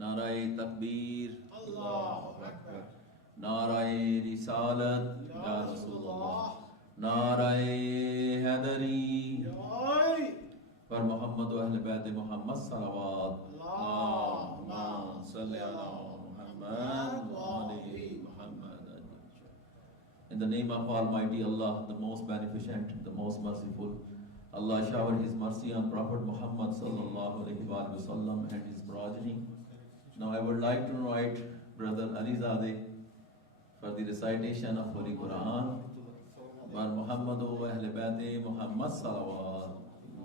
नाराए तकबीर, अल्लाहु अकबर, नाराए रिसालत, या रसूलल्लाह, नाराए हैदरी, पर मोहम्मद व अहले बैत मोहम्मद सल्लल्लाहु अलैहि वसल्लम. In the name of Almighty Allah, the most beneficent, the most merciful, Allah shower His mercy on Prophet Muhammad sallallahu alaihi wasallam and his progeny. Now I would like to invite Brother Alizadeh for the recitation of Holy Quran. Bar Muhammad wa Ahle Bayt Muhammad salawat.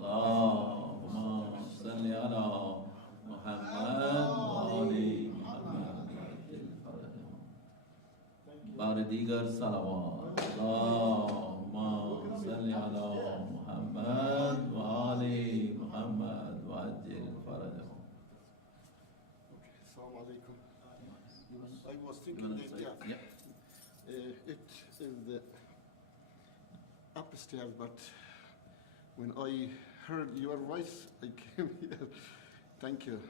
Allahumma salli ala Muhammad wa ali Muhammad. Bar digar salawat. Allahumma salli ala Muhammad wa ali Muhammad wa ajil farajahum. Assalamu alaikum. I was thinking that it is the upstairs, but when I heard your voice, I came here. Thank you.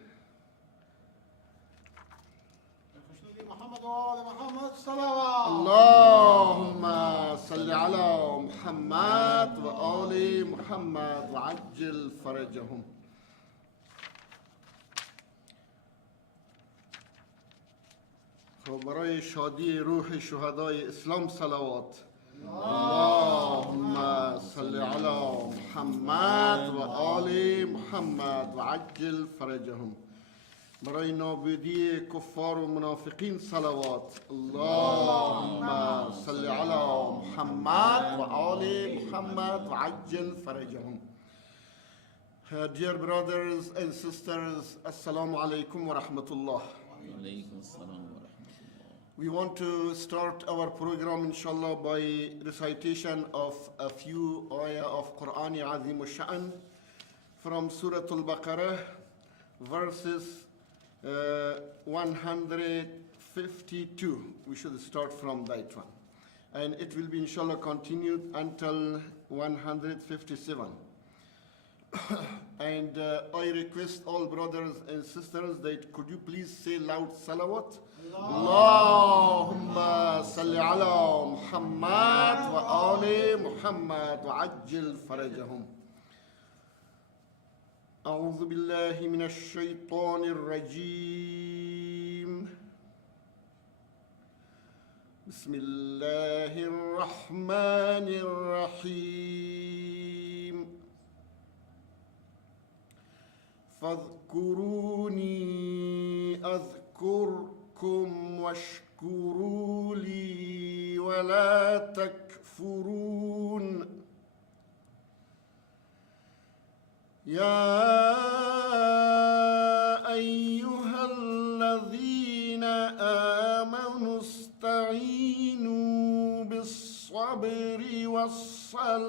Allahumma salli ala Muhammad wa ali Muhammad wa ajil farajahum. برای شادی روح شهدای اسلام صلوات. اللهم صل على محمد و آل محمد و عجل فرجهم. برای نابودی کفار و منافقین صلوات. اللهم صل على محمد و آل محمد و عجل فرجهم. Dear brothers and sisters, Assalamu alaikum wa rahmatullah. We want to start our program, inshallah, by recitation of a few ayah of Quran Azim al-Sha'an from Surah Al-Baqarah, verses 152. We should start from that one. And it will be, inshallah, continued until 157. And I request all brothers and sisters that could you please say loud salawat. Allahumma salli ala Muhammad wa ali Muhammad wa ajil farajahum. أعوذ بالله من الشيطان الرجيم. بسم الله الرحمن الرحيم. فاذكروني أذكركم واشكروا لي ولا تكفرون. يا أيها الذين آمنوا استعينوا بالصبر والصلاة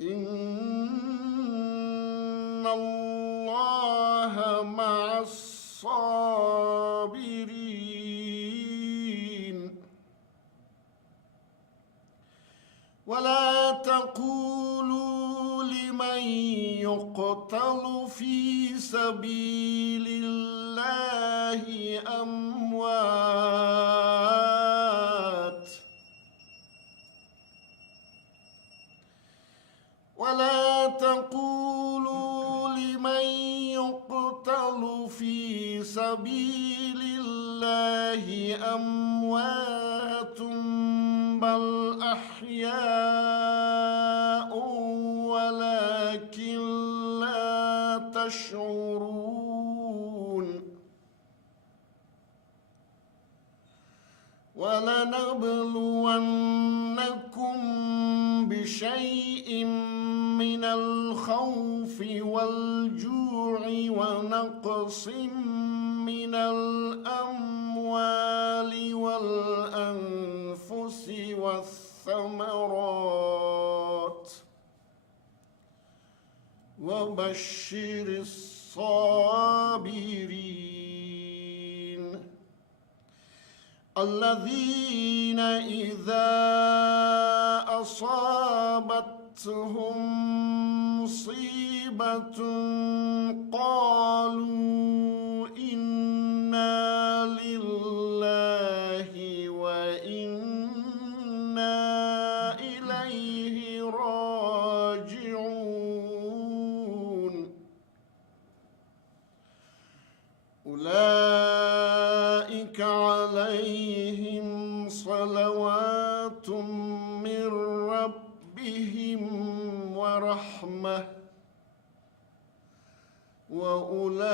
إن الله مع الصابرين. ولا تقولوا لمن يقتل في سبيل الله أموات ولا تقولوا لمن يقتل في سبيل الله أموات بل أحياء ولكن لا تشعرون. ولنبلونكم بشيء من الخوف والجوع ونقص من الأموال والأنفس والثمرات وبشر الصابرين الذين إذا أصابتهم مصيبة قالوا إنا لله وإنا إليه راجعون أولئك عليهم صلوات من ربهم ورحمة وأولئك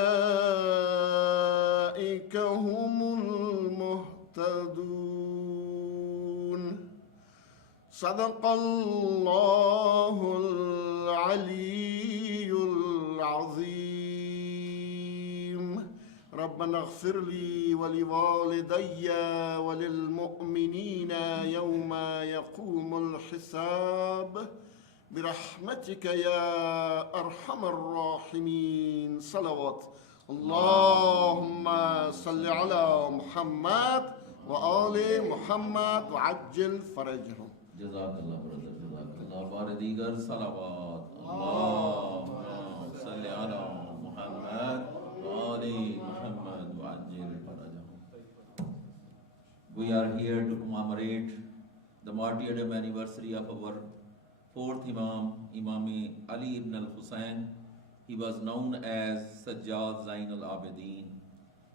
هم المهتدون صدق الله العلي العظيم ربنا اغفر لي ولوالدي وللمؤمنين يوم يقوم الحساب برحمتك يا أرحم الراحمين صلوات اللهم صل على محمد وآل محمد وعجل فرجهم Jazakallah, brother. Jazakallah. Bar digar salawat. Allahumma salli ala Muhammad wa ali Muhammad wa ajil farajahum. We are here to commemorate the martyrdom anniversary of our fourth Imam, Imam Ali ibn al-Hussain. He was known as Sajjad Zain al-Abideen.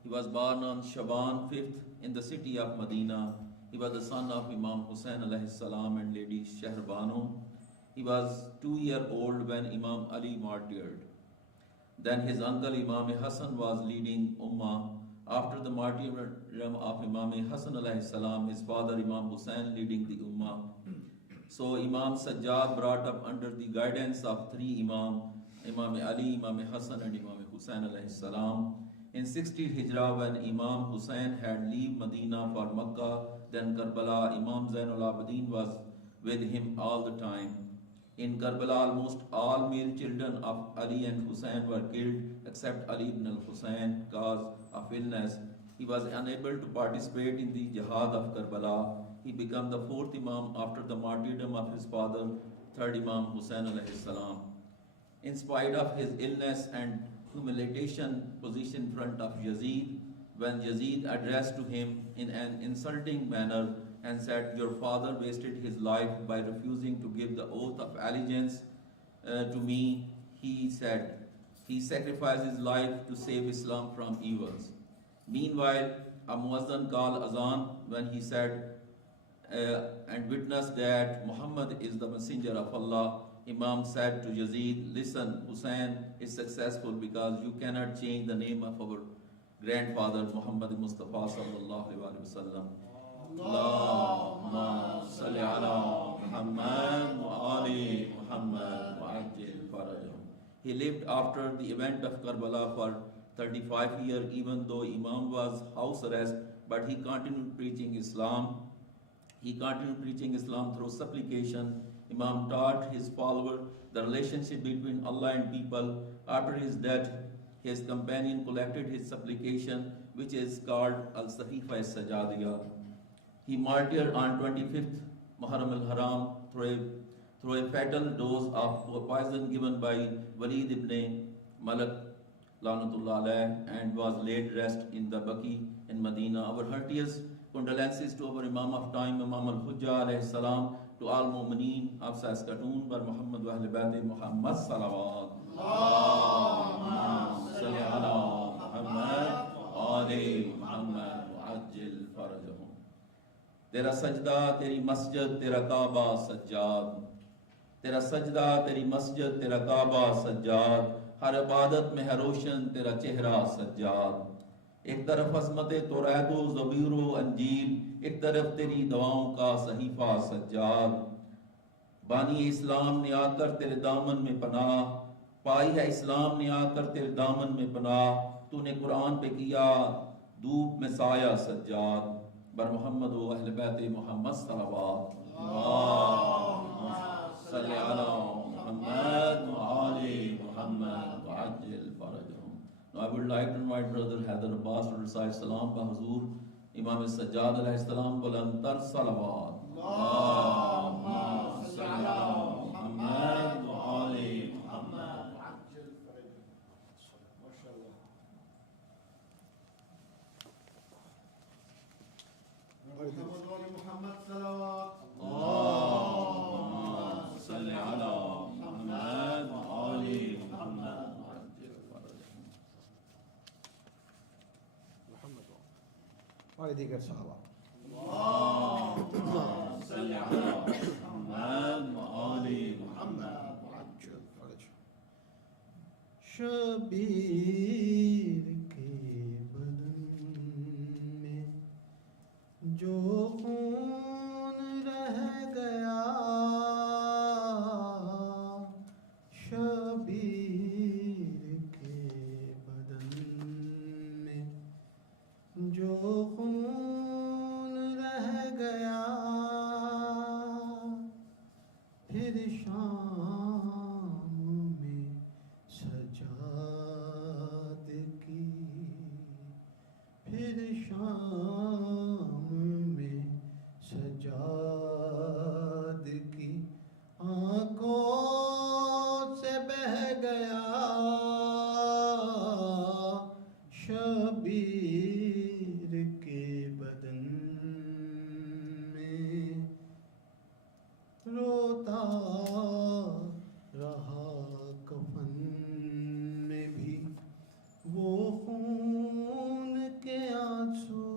He was born on Shaban 5th in the city of Medina. He was the son of Imam Hussain alayhi salam and Lady Shahrbanu. He was 2-year-old when Imam Ali martyred. Then his uncle Imam Hassan was leading Ummah. After the martyrdom of Imam Hassan alayhi salam, his father Imam Hussain leading the Ummah. So Imam Sajjad brought up under the guidance of 3 Imam Ali, Imam Hassan and Imam Hussain alayhi salam. In 60 Hijrah, when Imam Hussain had leave Medina for Makkah, then Karbala, Imam Zain al-Abideen was with him all the time. In Karbala, almost all male children of Ali and Hussain were killed except Ali ibn al-Hussain because of illness. He was unable to participate in the jihad of Karbala. He became the 4th Imam after the martyrdom of his father, 3rd Imam Hussain alayhi salam. In spite of his illness and humiliation position in front of Yazid, when Yazid addressed to him in an insulting manner and said, "Your father wasted his life by refusing to give the oath of allegiance to me," he said, "He sacrificed his life to save Islam from evils." Meanwhile, a Muazzin called Azan when he said and witnessed that Muhammad is the messenger of Allah. Imam said to Yazid, "Listen, Hussain is successful because you cannot change the name of our grandfather Muhammad Mustafa sallallahu alaihi wasallam. Allahumma salli ala Muhammad wa ali Muhammad wa ajil farajahum." He lived after the event of Karbala for 35 years, even though Imam was house arrest, but he continued preaching Islam. He continued preaching Islam through supplication. Imam taught his followers the relationship between Allah and people. After his death, his companion collected his supplication, which is called Al-Sahifa Sajadiyah. He martyred on 25th Muharram al-Haram through a fatal dose of poison given by Walid ibn Malik Lanatullah alayh, and was laid rest in the Baqi in Medina. Our heartiest condolences to our Imam of time, Imam al-Hujjah alayhi salam, to all Mu'mineen of Saskatoon, Bar Muhammad wa Ahl Bayt Muhammad salawat. Allahumma salli ala Muhammad wa ali Muhammad wa ajil farajahum. Tera sajda, teri masjid, tera Kaaba sajjad. Tera sajda, teri masjid, tera Kaaba sajjad. हर इबादत में है रोशन तेरा चेहरा सज्जाद. एक तरफ अज़मत तौरात ज़बूर अंजील, एक तरफ तेरी दवाओं का सहीफा सज्जाद. बानी इस्लाम ने आकर तेरे दामन में पनाह पाई है, इस्लाम ने आकर तेरे दामन में पनाह. तूने कुरान पे किया धूप में साया सज्जाद. बर मोहम्मद व अहले बैत मोहम्मद सल्लल्लाहु अलैहि Muhammad wa ali Muhammad wa ajil farajahum. Now I would like to invite Brother Haider Abbas to recite Salam ba Huzur Imam Sajjad alayhi salam bulantar salawat. Allahumma دیگر صحابہ. شبیر کے بدن میں جو خون رہ گیا، شبیر کے بدن میں جو خون رہ گیا، پھر شام میں سجاد کی، پھر شام میں سجاد کی، آنکھوں سے بہہ گیا، شبیر کے بدن میں روتا رہا کفن میں بھی وہ خون کے آنسو،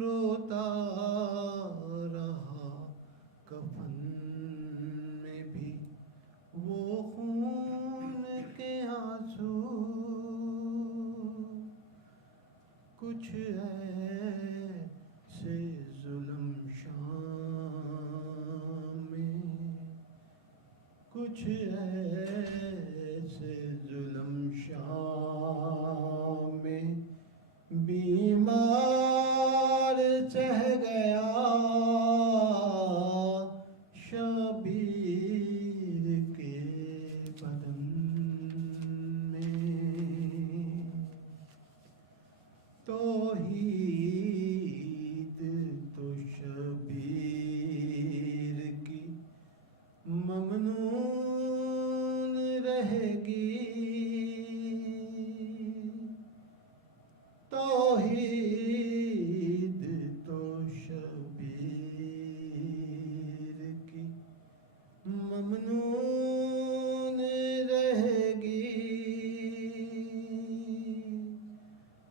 روتا رہا کفن میں بھی وہ خون کے آنسو، کچھ ایسے ظلم شام میں، کچھ ایسے ظلم شام میں، بیمار سہ گیا، شبیر کے بدن میں. توحید تو شبیر کی ممنون رہے گی، توحید تو شبیر کی ممنون رہے گی،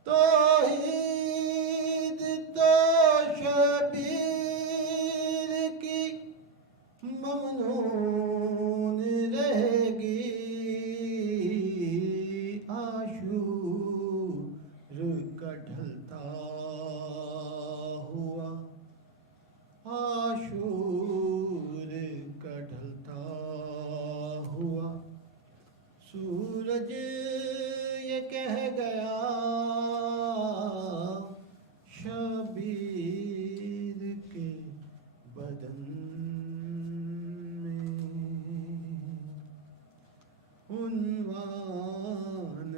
توحید تو شبیر کی ممنون رہے گی، عاشور کا ڈھلتا ہوا، عاشور کا ڈھلتا ہوا سورج یہ کہہ گیا، شبیر کے بدن میں. عنوان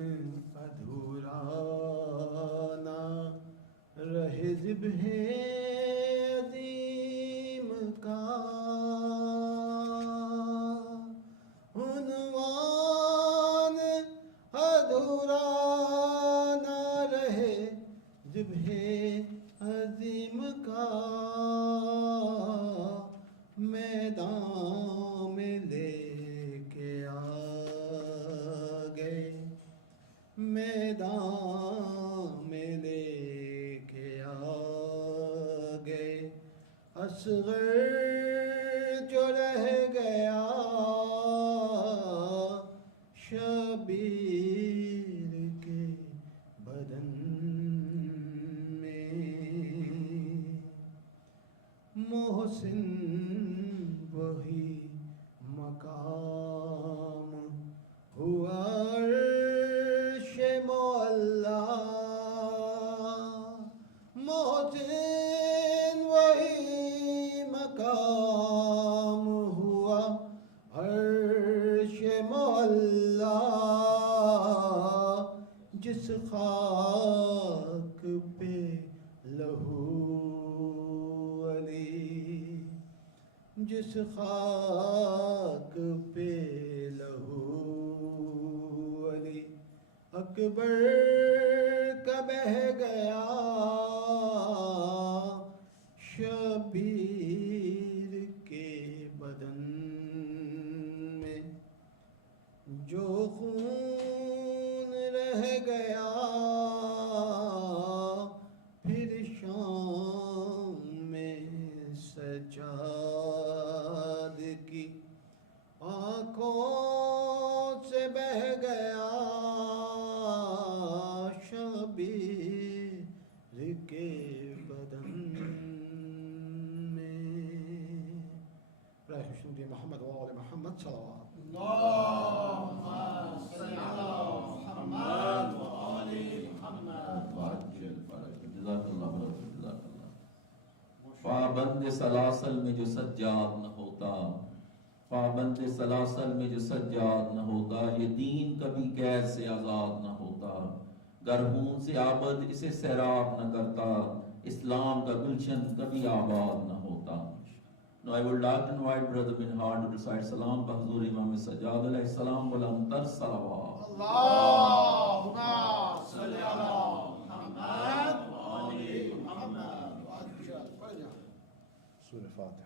ادھورا نہ رہے ذبح عظیم کا، عنوان ادھورا نہ رہے ذبح عظیم کا، میدان میں لے کے آ گئے، میدان میں لے کے آ گئے، اصغر جو رہ گیا، شبیر کے بدن میں. محسن وہی مقام ہوا عرش مولا، محسن وہی مقام ہوا عرش مولا، جس خاک پہ لہو علی، جس خاک پہ لہو علی اکبر کا بہہ گیا، شبیر کے بدن میں جو خون رہ گیا، سجاد کی آنکھوں سے بہ گیا شبیر کے بدن میں. رحمت محمد و آل محمد صلوات. پابند سلاسل میں جو سجاد نہ ہوتا، پابند سلاسل میں جو سجاد نہ ہوتا، یہ دین کبھی قید سے آزاد نہ ہوتا، گرہون سے عابد اسے سیراب نہ کرتا، اسلام کا گلشن کبھی آباد نہ ہوتا. Now I would like to invite Brother Minhar to recite Salam بحضور امام سجاد علیہ السلام بلندر صلوات. اللہم صلی علی محمد و آل محمد. سورہ فاتحہ.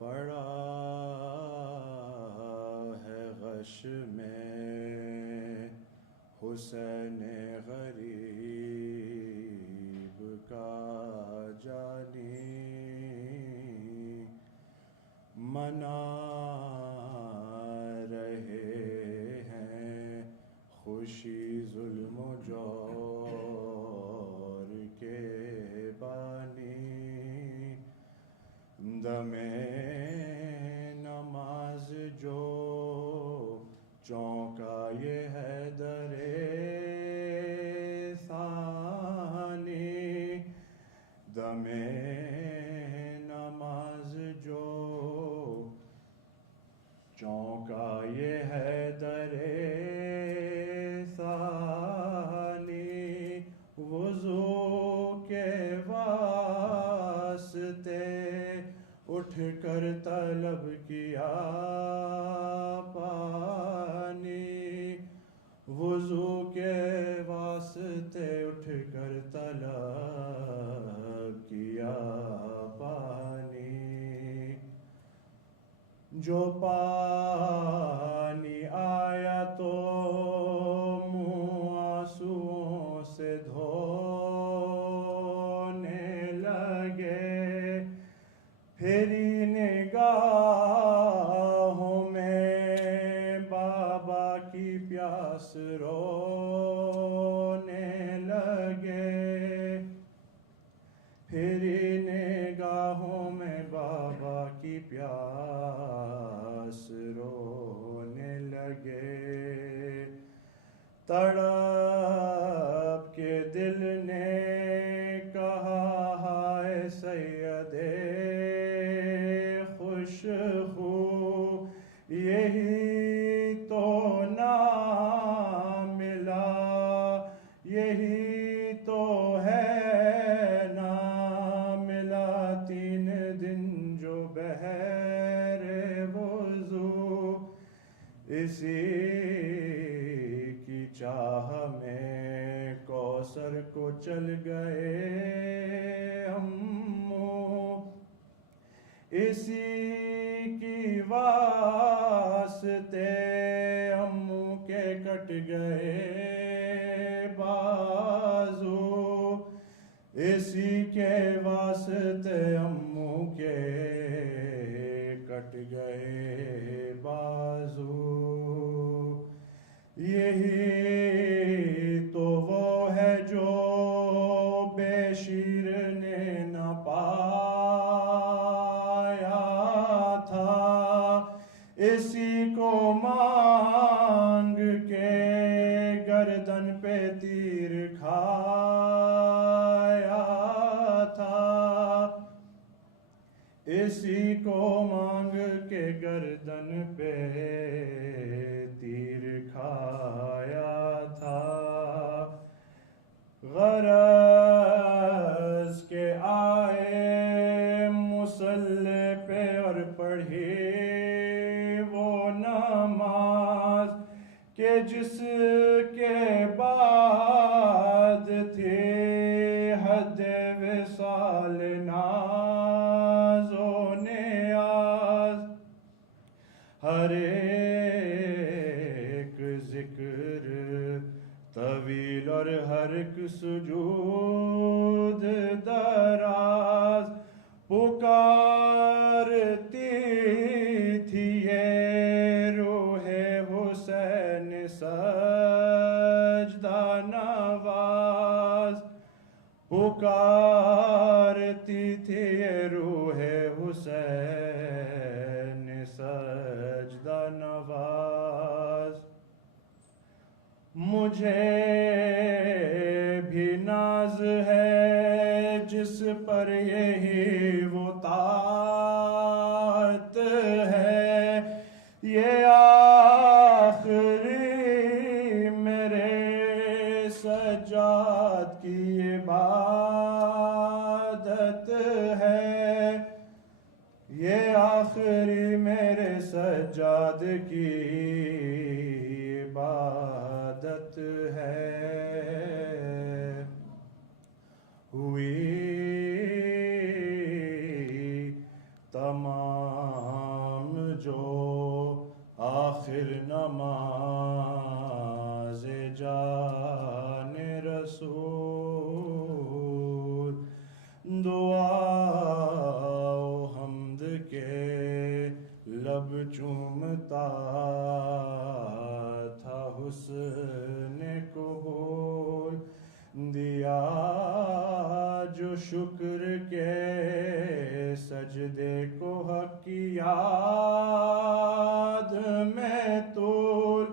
پڑا ہے غش میں حسین غریب کا جانی، منا رہے ہیں خوشی ظلم و جور کے بانی. دم نماز جو چونکا یہ ہے در ثانی، دم نماز جو چونکا یہ ہے در ثانی، وضو کے واسطے اٹھ کر طلب کیا پانی، وضو کے واسطے اٹھ کر طلب کیا پانی. جو پانی آیا تو منہ آنسوؤں سے دھونے لگے، پھری نگاہوں میں بابا کی پیاس رونے لگے، پھری نگاہوں میں بابا کی پیاس رونے لگے. تڑپ کے دل نے کہا ہائے سیدے خوش خو، یہی تو نام ملا، یہی تو ہے نام ملا. 3 دن جو بہر وضو، اسی کی چاہ میں کوثر کو چل گئے امو، اسی کی واسطے امو کے کٹ گئے بازو، اسی کے واسطے امو کے کٹ گئے بازو. یہی تو وہ ہے جو بے شیر نے نہ پایا تھا، اسی کو مانگ کے گردن پہ تیر کھایا تھا، اسی کو مانگ کے گردن پہ تیر کھایا تھا. بعد تھی حد وصال ناز و نیاز، ہر ایک ذکر طویل اور ہر ایک سجود دراز، پکارتی تھی یہ روح حسین سجدہ نواز، پکارتی تھی یہ روح حسین سجدہ نواز، مجھے بھی ناز ہے جس پر یہی وہ طاعت ہے، یہ آخری میرے سجاد کی عبادت ہے، یہ آخری میرے سجاد کی عبادت ہے، ہوئی تمام جو آخر نماز جان رسول، دعا و حمد کے لب چومتا تھا حسن قبول، دیا جو شکر کے سجدے کو حق کی یاد میں طول،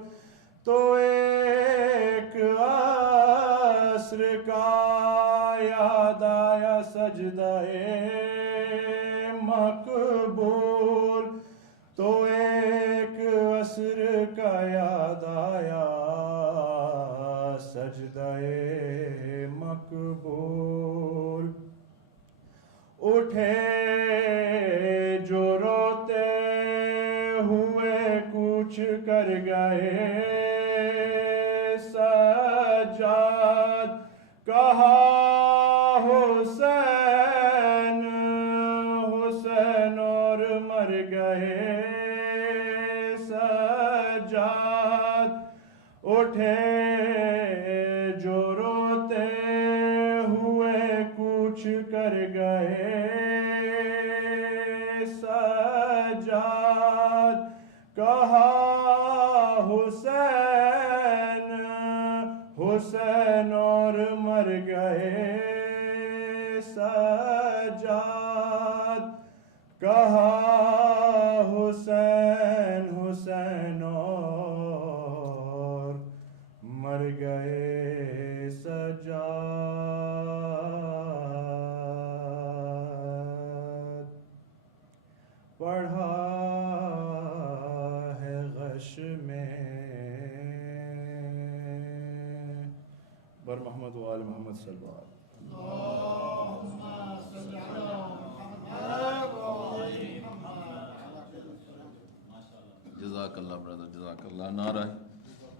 تو ایک عصر کا یاد آیا سجدہ مقبول، تو ایک عصر کا یاد آیا سجدہ مقبول، اٹھے جو روتے ہوئے کوچ کر گئے سجاد، کہا حسین حسین اور مر گئے سجاد، اٹھے جو روتے ہوئے کوچ کر گئے سجاد، کہا حسین حسین اور مر گئے سجاد، کہا حسین حسین اور مر گئے سجاد، پڑھا ہے غش میں بر محمد و آل محمد صلی اللہ علیہ جزاک اللہ برادر، جزاک اللہ. نعرہ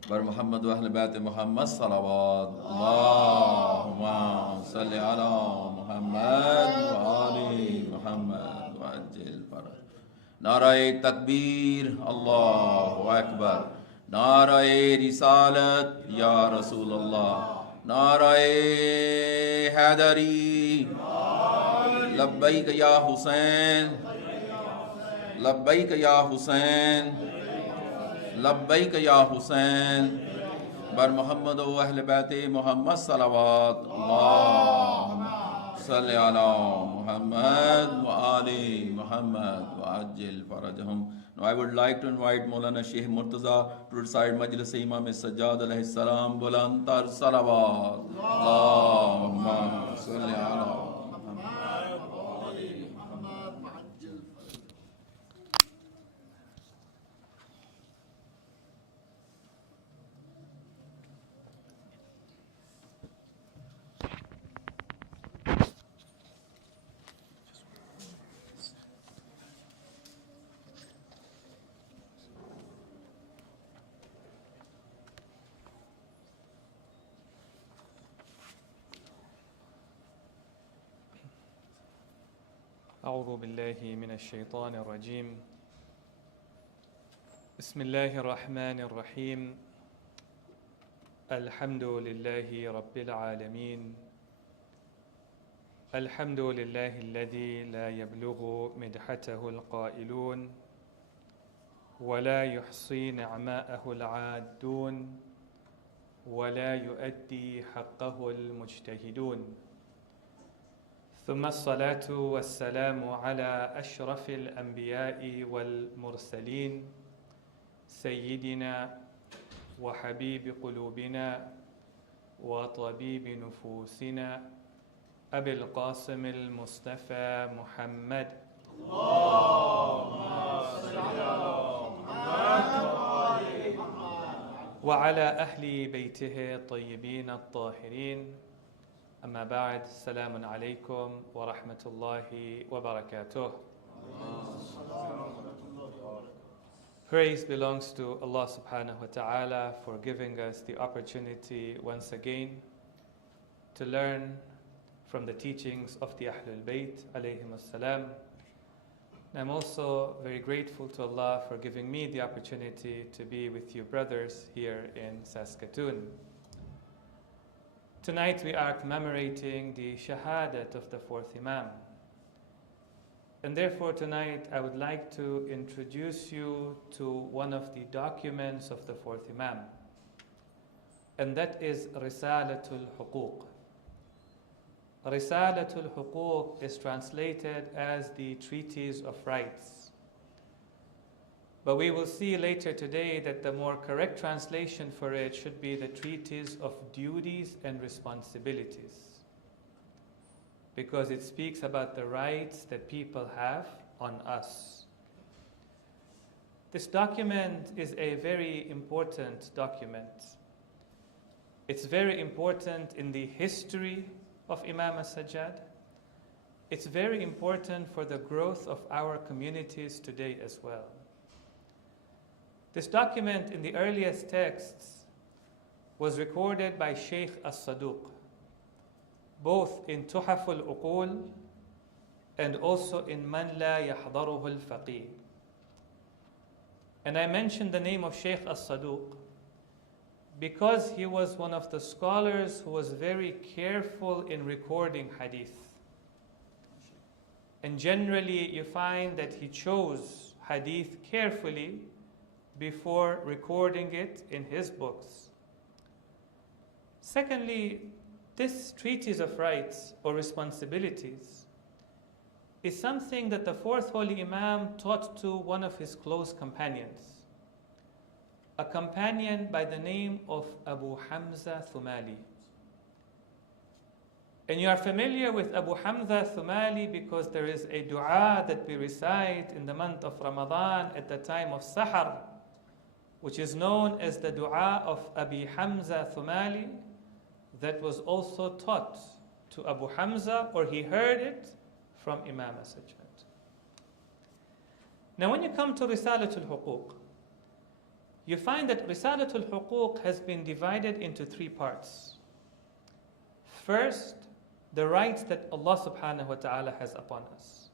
بر محمد و اہل بیت محمد صلوات، اللہم صلی علی محمد و آل محمد وعجل فرج. نعرہ تکبیر، اللہ اکبر. نعرہ رسالت یا رسول اللہ. نعرہ حیدری. لبیک یا حسین، لبیک یا حسین، لبیک یا حسین. بر محمد و اہل بیت محمد صلوات، اللہم صلی علی محمد و آل محمد وعجل فرجہم. Now I would like to invite Moulana Shaikh Murtaza to recite Majlis Imam Sajjad alayhi salam. Bulantar salawat. Allahumma salli ala أعوذ بالله من الشيطان الرجيم بسم الله الرحمن الرحيم الحمد لله رب العالمين الحمد لله الذي لا يبلغ مدحته القائلون ولا يحصي نعماءه العادون ولا يؤدي حقه المجتهدون ثم الصلاة والسلام على أشرف الأنبياء والمرسلين سيدنا وحبيب قلوبنا وطبيب نفوسنا أبي القاسم المصطفى محمد وعلى أهل بيته الطيبين الطاهرين أما بعد السلام عليكم ورحمة الله وبركاته. Praise belongs to Allah subhanahu wa ta'ala for giving us the opportunity once again to learn from the teachings of the Ahlul Bayt alayhim as-salam. I'm also very grateful to Allah for giving me the opportunity to be with you brothers here in Saskatoon. Tonight we are commemorating the Shahadat of the fourth Imam. And therefore tonight I would like to introduce you to one of the documents of the fourth Imam. And that is Risalatul Huquq. Risalatul Huquq is translated as the Treatise of Rights. But we will see later today that the more correct translation for it should be the Treatise of Duties and Responsibilities, because it speaks about the rights that people have on us. This document is a very important document. It's very important in the history of Imam As-Sajjad. It's very important for the growth of our communities today as well. This document in the earliest texts was recorded by Sheikh As-Saduq, both in Tuhaful Uqul and also in Man La Yahdaruhu Al-Faqih. And I mentioned the name of Sheikh As-Saduq because he was one of the scholars who was very careful in recording hadith. And generally you find that he chose hadith carefully before recording it in his books. Secondly, this Treatise of Rights or Responsibilities is something that the fourth Holy Imam taught to one of his close companions, a companion by the name of Abu Hamza Thumali. And you are familiar with Abu Hamza Thumali because there is a dua that we recite in the month of Ramadan at the time of Sahar, which is known as the dua of Abi Hamza Thumali, that was also taught to Abu Hamza, or he heard it from Imam As-Sajjad. Now when you come to Risalatul Huquq, you find that Risalatul Huquq has been divided into three parts. First, the rights that Allah subhanahu wa ta'ala has upon us.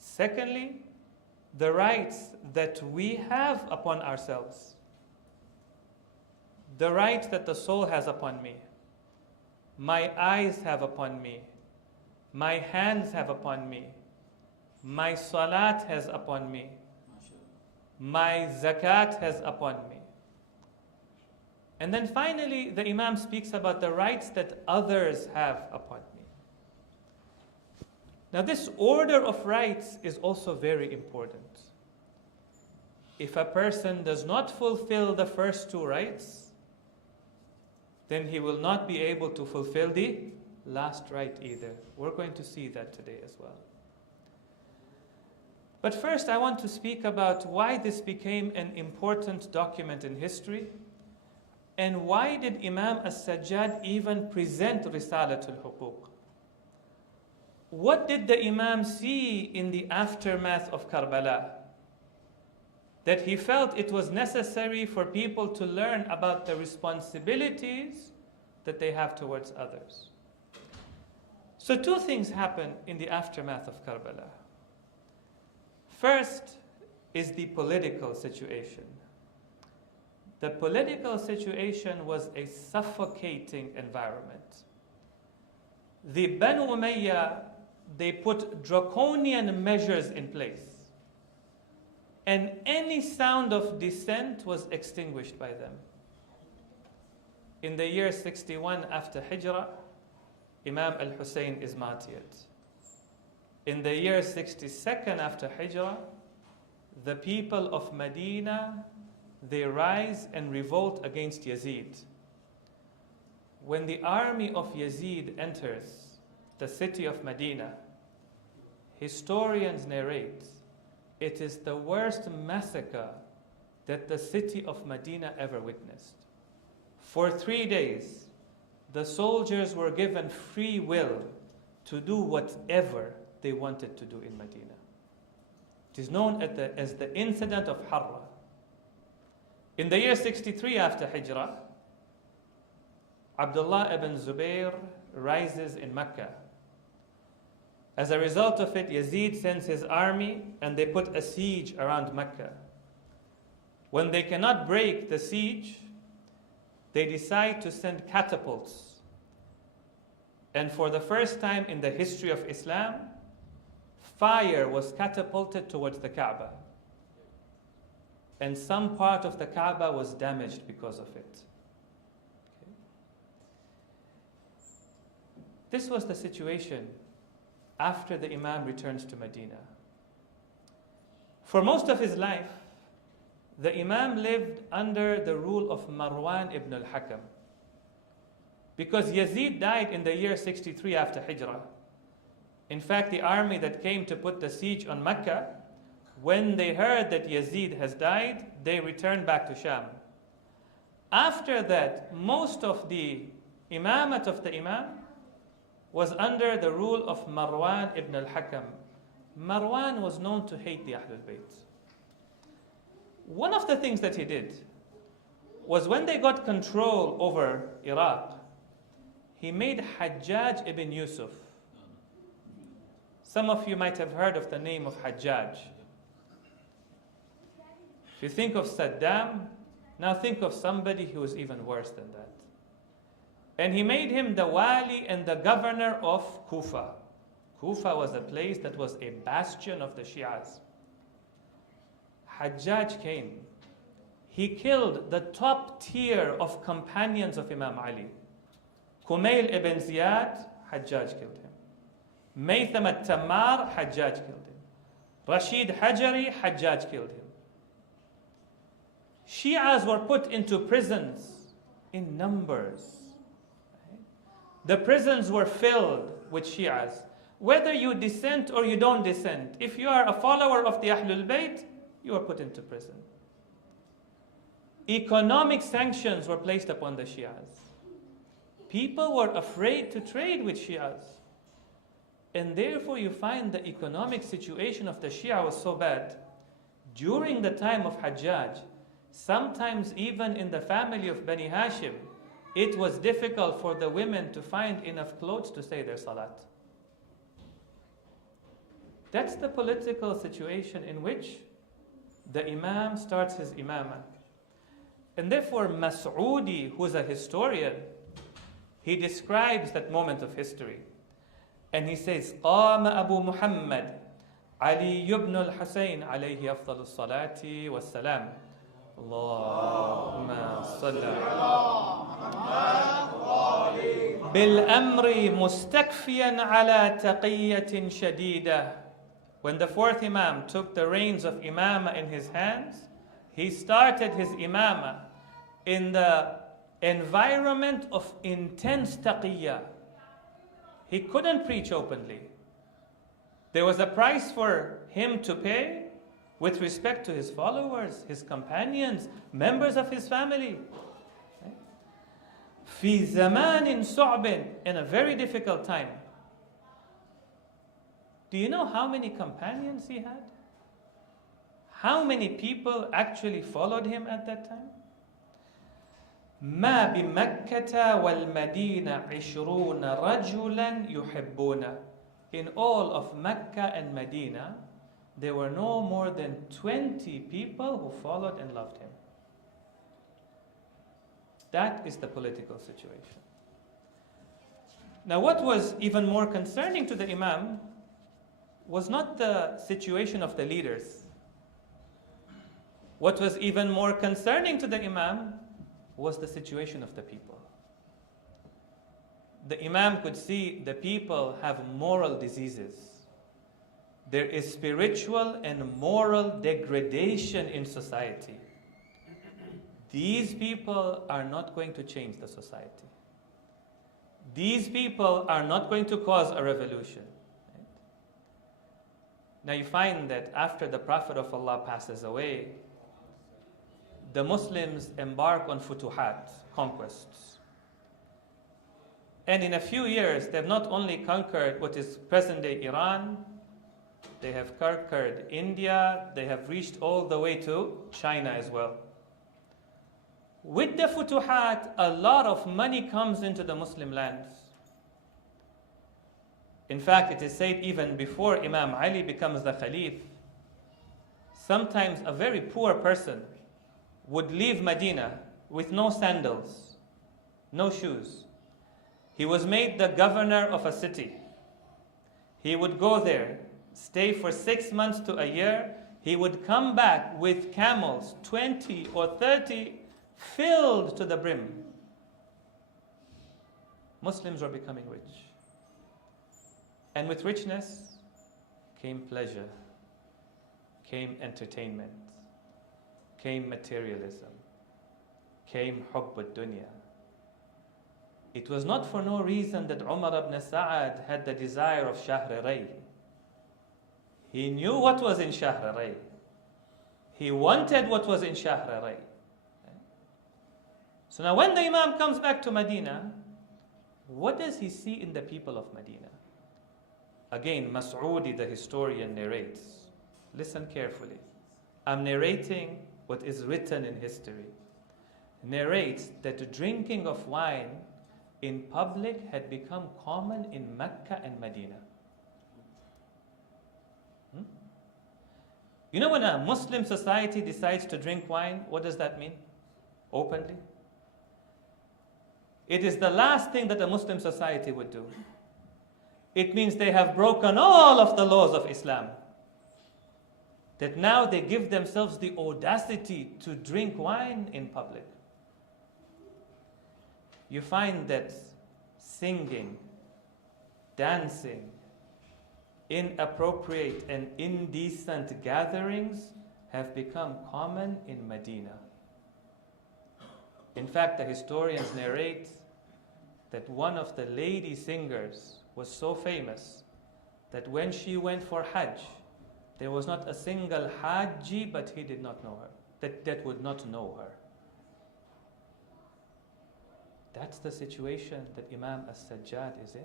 Secondly, the rights that we have upon ourselves. The rights that the soul has upon me. My eyes have upon me. My hands have upon me. My salat has upon me. My zakat has upon me. And then finally, the Imam speaks about the rights that others have upon me. Now this order of rights is also very important. If a person does not fulfill the first two rights, then he will not be able to fulfill the last right either. We're going to see that today as well. But first I want to speak about why this became an important document in history, and why did Imam As-Sajjad even present Risalatul Huquq? What did the Imam see in the aftermath of Karbala that he felt it was necessary for people to learn about the responsibilities that they have towards others? So two things happen in the aftermath of Karbala. First is the political situation. The political situation was a suffocating environment. The Banu Umayyah, they put draconian measures in place, and any sound of dissent was extinguished by them. In the year 61 after Hijrah, Imam al-Hussein is martyred. In the year 62nd after Hijrah, the people of Medina, they rise and revolt against Yazid. When the army of Yazid enters the city of Medina, historians narrate it is the worst massacre that the city of Medina ever witnessed. For 3 days, the soldiers were given free will to do whatever they wanted to do in Medina. It is known as the incident of Harra. In the year 63 after Hijrah, Abdullah ibn Zubayr rises in Mecca. As a result of it, Yazid sends his army and they put a siege around Mecca. When they cannot break the siege, they decide to send catapults. And for the first time in the history of Islam, fire was catapulted towards the Kaaba. And some part of the Kaaba was damaged because of it. Okay. This was the situation after the Imam returns to Medina. For most of his life, the Imam lived under the rule of Marwan ibn al-Hakam. Because Yazid died in the year 63 after Hijrah. In fact, the army that came to put the siege on Mecca, when they heard that Yazid has died, they returned back to Sham. After that, most of the imamat of the Imam was under the rule of Marwan ibn al-Hakam. Marwan was known to hate the Ahlul Bayt. One of the things that he did was when they got control over Iraq, he made Hajjaj ibn Yusuf. Some of you might have heard of the name of Hajjaj. If you think of Saddam, now think of somebody who is even worse than that. And he made him the wali and the governor of Kufa. Kufa was a place that was a bastion of the Shias. Hajjaj came. He killed the top tier of companions of Imam Ali. Kumail ibn Ziyad, Hajjaj killed him. Maytham al-Tammar, Hajjaj killed him. Rashid Hajari, Hajjaj killed him. Shias were put into prisons in numbers. The prisons were filled with Shias. Whether you dissent or you don't dissent, if you are a follower of the Ahlul Bayt, you are put into prison. Economic sanctions were placed upon the Shias. People were afraid to trade with Shias. And therefore you find the economic situation of the Shia was so bad. During the time of Hajjaj, sometimes even in the family of Bani Hashim, it was difficult for the women to find enough clothes to say their salat. That's the political situation in which the Imam starts his imamah. And therefore Mas'udi, who's a historian, he describes that moment of history. And he says, قام أبو محمد علي بن الحسين عليه أفضل الصلاة والسلام. اللهم صل بالأمر مستكفيا على تقية شديدة. When the fourth Imam took the reins of Imamah in his hands, he started his Imamah in the environment of intense taqiyya. He couldn't preach openly. There was a price for him to pay with respect to his followers, his companions, members of his family. في زمان صعب, in a very difficult time. Do you know how many companions he had? How many people actually followed him at that time? ما بمكة والمدينة 20 رجلا يحبون. In all of Mecca and Medina, there were no more than 20 people who followed and loved him. That is the political situation. Now, what was even more concerning to the Imam was not the situation of the leaders. What was even more concerning to the Imam was the situation of the people. The Imam could see the people have moral diseases. There is spiritual and moral degradation in society. These people are not going to change the society. These people are not going to cause a revolution. Right? Now you find that after the Prophet of Allah passes away, the Muslims embark on futuhat, conquests. And in a few years, they have not only conquered what is present-day Iran, they have conquered India, they have reached all the way to China as well. With the futuhat, a lot of money comes into the Muslim lands. In fact, it is said even before Imam Ali becomes the Khalif, sometimes a very poor person would leave Medina with no sandals, no shoes. He was made the governor of a city. He would go there, stay for 6 months to a year. He would come back with camels, 20 or 30, filled to the brim. Muslims were becoming rich. And with richness came pleasure, came entertainment, came materialism, came hubb ad-dunya. It was not for no reason that Umar ibn Sa'ad had the desire of Shahr Ray. He knew what was in Shahr Ray. He wanted what was in Shahr Ray. So now when the Imam comes back to Medina, what does he see in the people of Medina? Again, Mas'udi, the historian, narrates. Listen carefully. I'm narrating what is written in history. Narrates that the drinking of wine in public had become common in Mecca and Medina. You know, when a Muslim society decides to drink wine, what does that mean? Openly. It is the last thing that a Muslim society would do. It means they have broken all of the laws of Islam. That now they give themselves the audacity to drink wine in public. You find that singing, dancing, inappropriate and indecent gatherings have become common in Medina. In fact, the historians narrate that one of the lady singers was so famous that when she went for Hajj, there was not a single Hajji, but he did not know her, that would not know her. That's the situation that Imam as-Sajjad is in.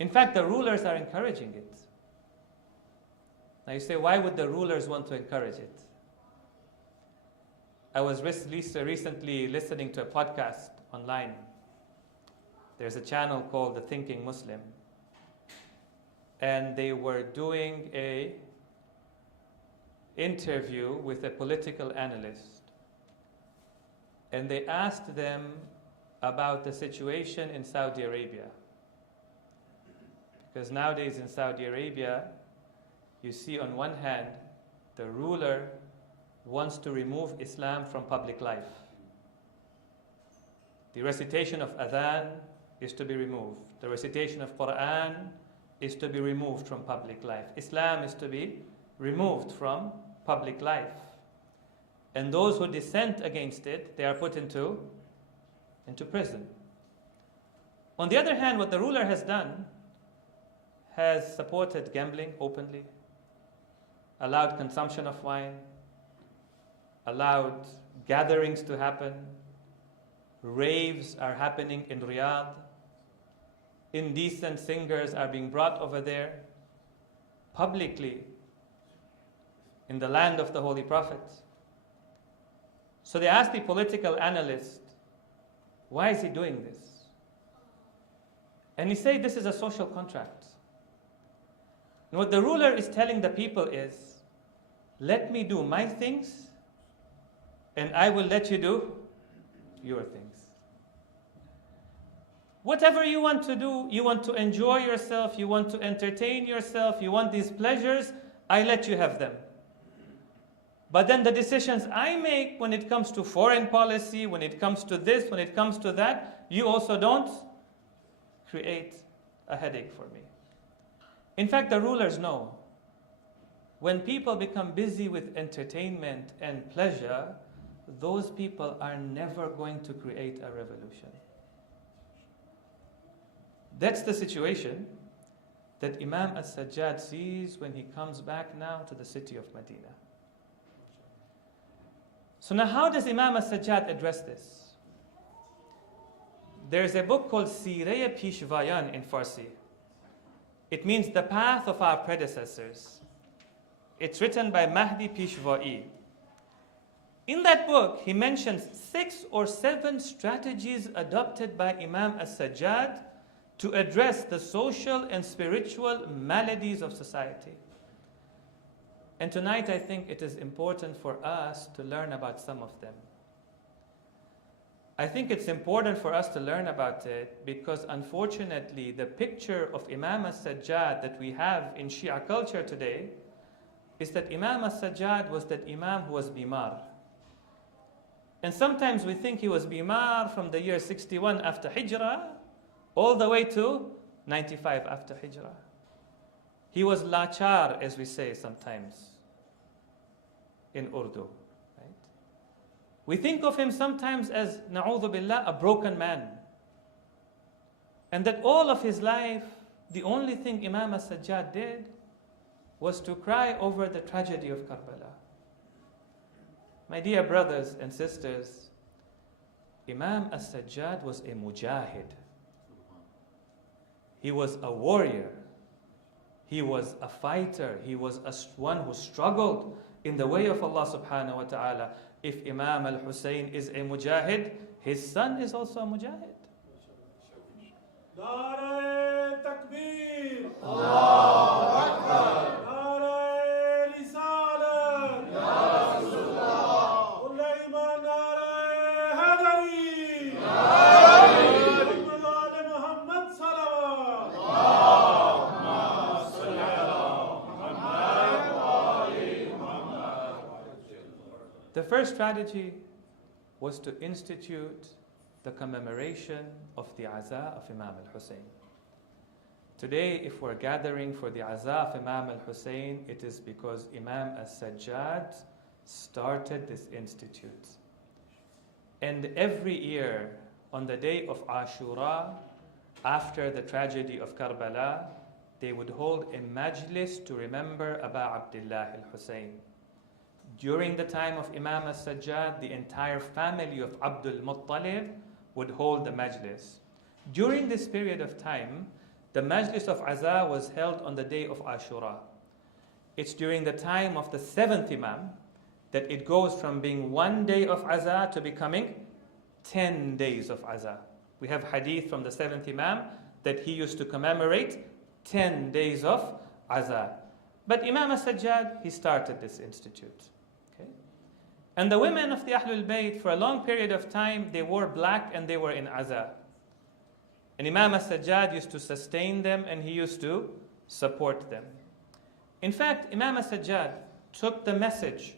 In fact, the rulers are encouraging it. Now you say, why would the rulers want to encourage it? I was recently listening to a podcast online. There's a channel called The Thinking Muslim. And they were doing an interview with a political analyst. And they asked them about the situation in Saudi Arabia. Because nowadays in Saudi Arabia, you see on one hand, the ruler wants to remove Islam from public life. The recitation of Adhan is to be removed. The recitation of Quran is to be removed from public life. Islam is to be removed from public life. And those who dissent against it, they are put into prison. On the other hand, what the ruler has done has supported gambling openly, allowed consumption of wine, allowed gatherings to happen, raves are happening in Riyadh, indecent singers are being brought over there publicly in the land of the Holy Prophet. So they asked the political analyst, why is he doing this? And he said, this is a social contract. And what the ruler is telling the people is, let me do my things, and I will let you do your things. Whatever you want to do, you want to enjoy yourself, you want to entertain yourself, you want these pleasures, I let you have them. But then the decisions I make when it comes to foreign policy, when it comes to this, when it comes to that, you also don't create a headache for me. In fact, the rulers know when people become busy with entertainment and pleasure, those people are never going to create a revolution. That's the situation that Imam As-Sajjad sees when he comes back now to the city of Medina. So now how does Imam As-Sajjad address this? There's a book called Siraya Pishvayan in Farsi. It means the path of our predecessors. It's written by Mahdi Pishvai. In that book, he mentions 6 or 7 strategies adopted by Imam As-Sajjad to address the social and spiritual maladies of society. And tonight I think it is important for us to learn about some of them. I think it's important for us to learn about it because unfortunately the picture of Imam As-Sajjad that we have in Shia culture today is that Imam As-Sajjad was that Imam who was bimar. And sometimes we think he was bimar from the year 61 after Hijrah all the way to 95 after Hijrah. He was lachar, as we say sometimes in Urdu. Right? We think of him sometimes as, na'udhu billah, a broken man. And that all of his life, the only thing Imam As-Sajjad did was to cry over the tragedy of Karbala. My dear brothers and sisters, Imam As-Sajjad was a mujahid. He was a warrior. He was a fighter. He was one who struggled in the way of Allah subhanahu wa ta'ala. If Imam al-Hussein is a mujahid, his son is also a mujahid. Nare Takbir! Allahu Akbar! Nare Risalat! Ya Rasulullah! Ulaiman Nare Hadari! Muhammad Salawat! Allahumma salli ala Muhammad wa ali Muhammad. The first strategy was to institute the commemoration of the Aza of Imam al-Hussein. Today, if we're gathering for the Aza of Imam al-Hussein, it is because Imam As-Sajjad started this institute. And every year, on the day of Ashura, after the tragedy of Karbala, they would hold a Majlis to remember Aba Abdullah al-Hussein. During the time of Imam As-Sajjad, the entire family of Abdul Muttalib would hold the Majlis. During this period of time, the Majlis of Aza was held on the day of Ashura. It's during the time of the 7th Imam that it goes from being 1 day of Aza to becoming 10 days of Aza. We have hadith from the 7th Imam that he used to commemorate 10 days of Aza. But Imam As-Sajjad, he started this institute. And the women of the Ahlul Bayt, for a long period of time, they wore black and they were in Aza. And Imam As-Sajjad used to sustain them and he used to support them. In fact, Imam As-Sajjad took the message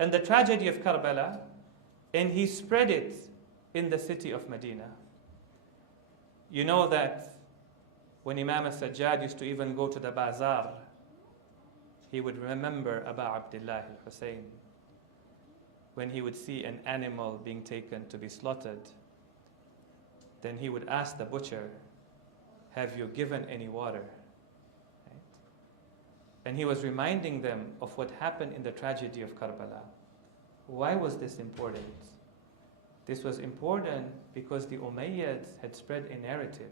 and the tragedy of Karbala and he spread it in the city of Medina. You know that when Imam As-Sajjad used to even go to the bazaar, he would remember Aba Abdullah al-Hussein. When he would see an animal being taken to be slaughtered, then he would ask the butcher, have you given any water? Right? And he was reminding them of what happened in the tragedy of Karbala. Why was this important? This was important because the Umayyads had spread a narrative.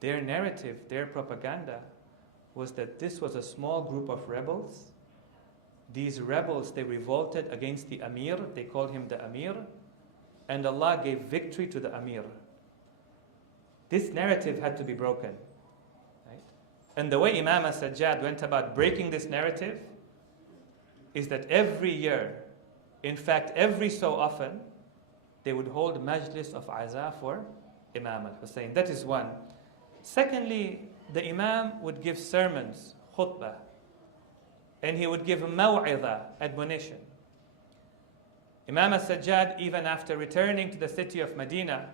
Their narrative, their propaganda, was that this was a small group of rebels these rebels, they revolted against the Amir. They called him the Amir. And Allah gave victory to the Amir. This narrative had to be broken. Right? And the way Imam As-Sajjad went about breaking this narrative is that every year, in fact, every so often, they would hold Majlis of Aza for Imam al-Hussein. That is one. Secondly, the Imam would give sermons, khutbah, and he would give maw'idha, admonition. Imam As-Sajjad, even after returning to the city of Medina,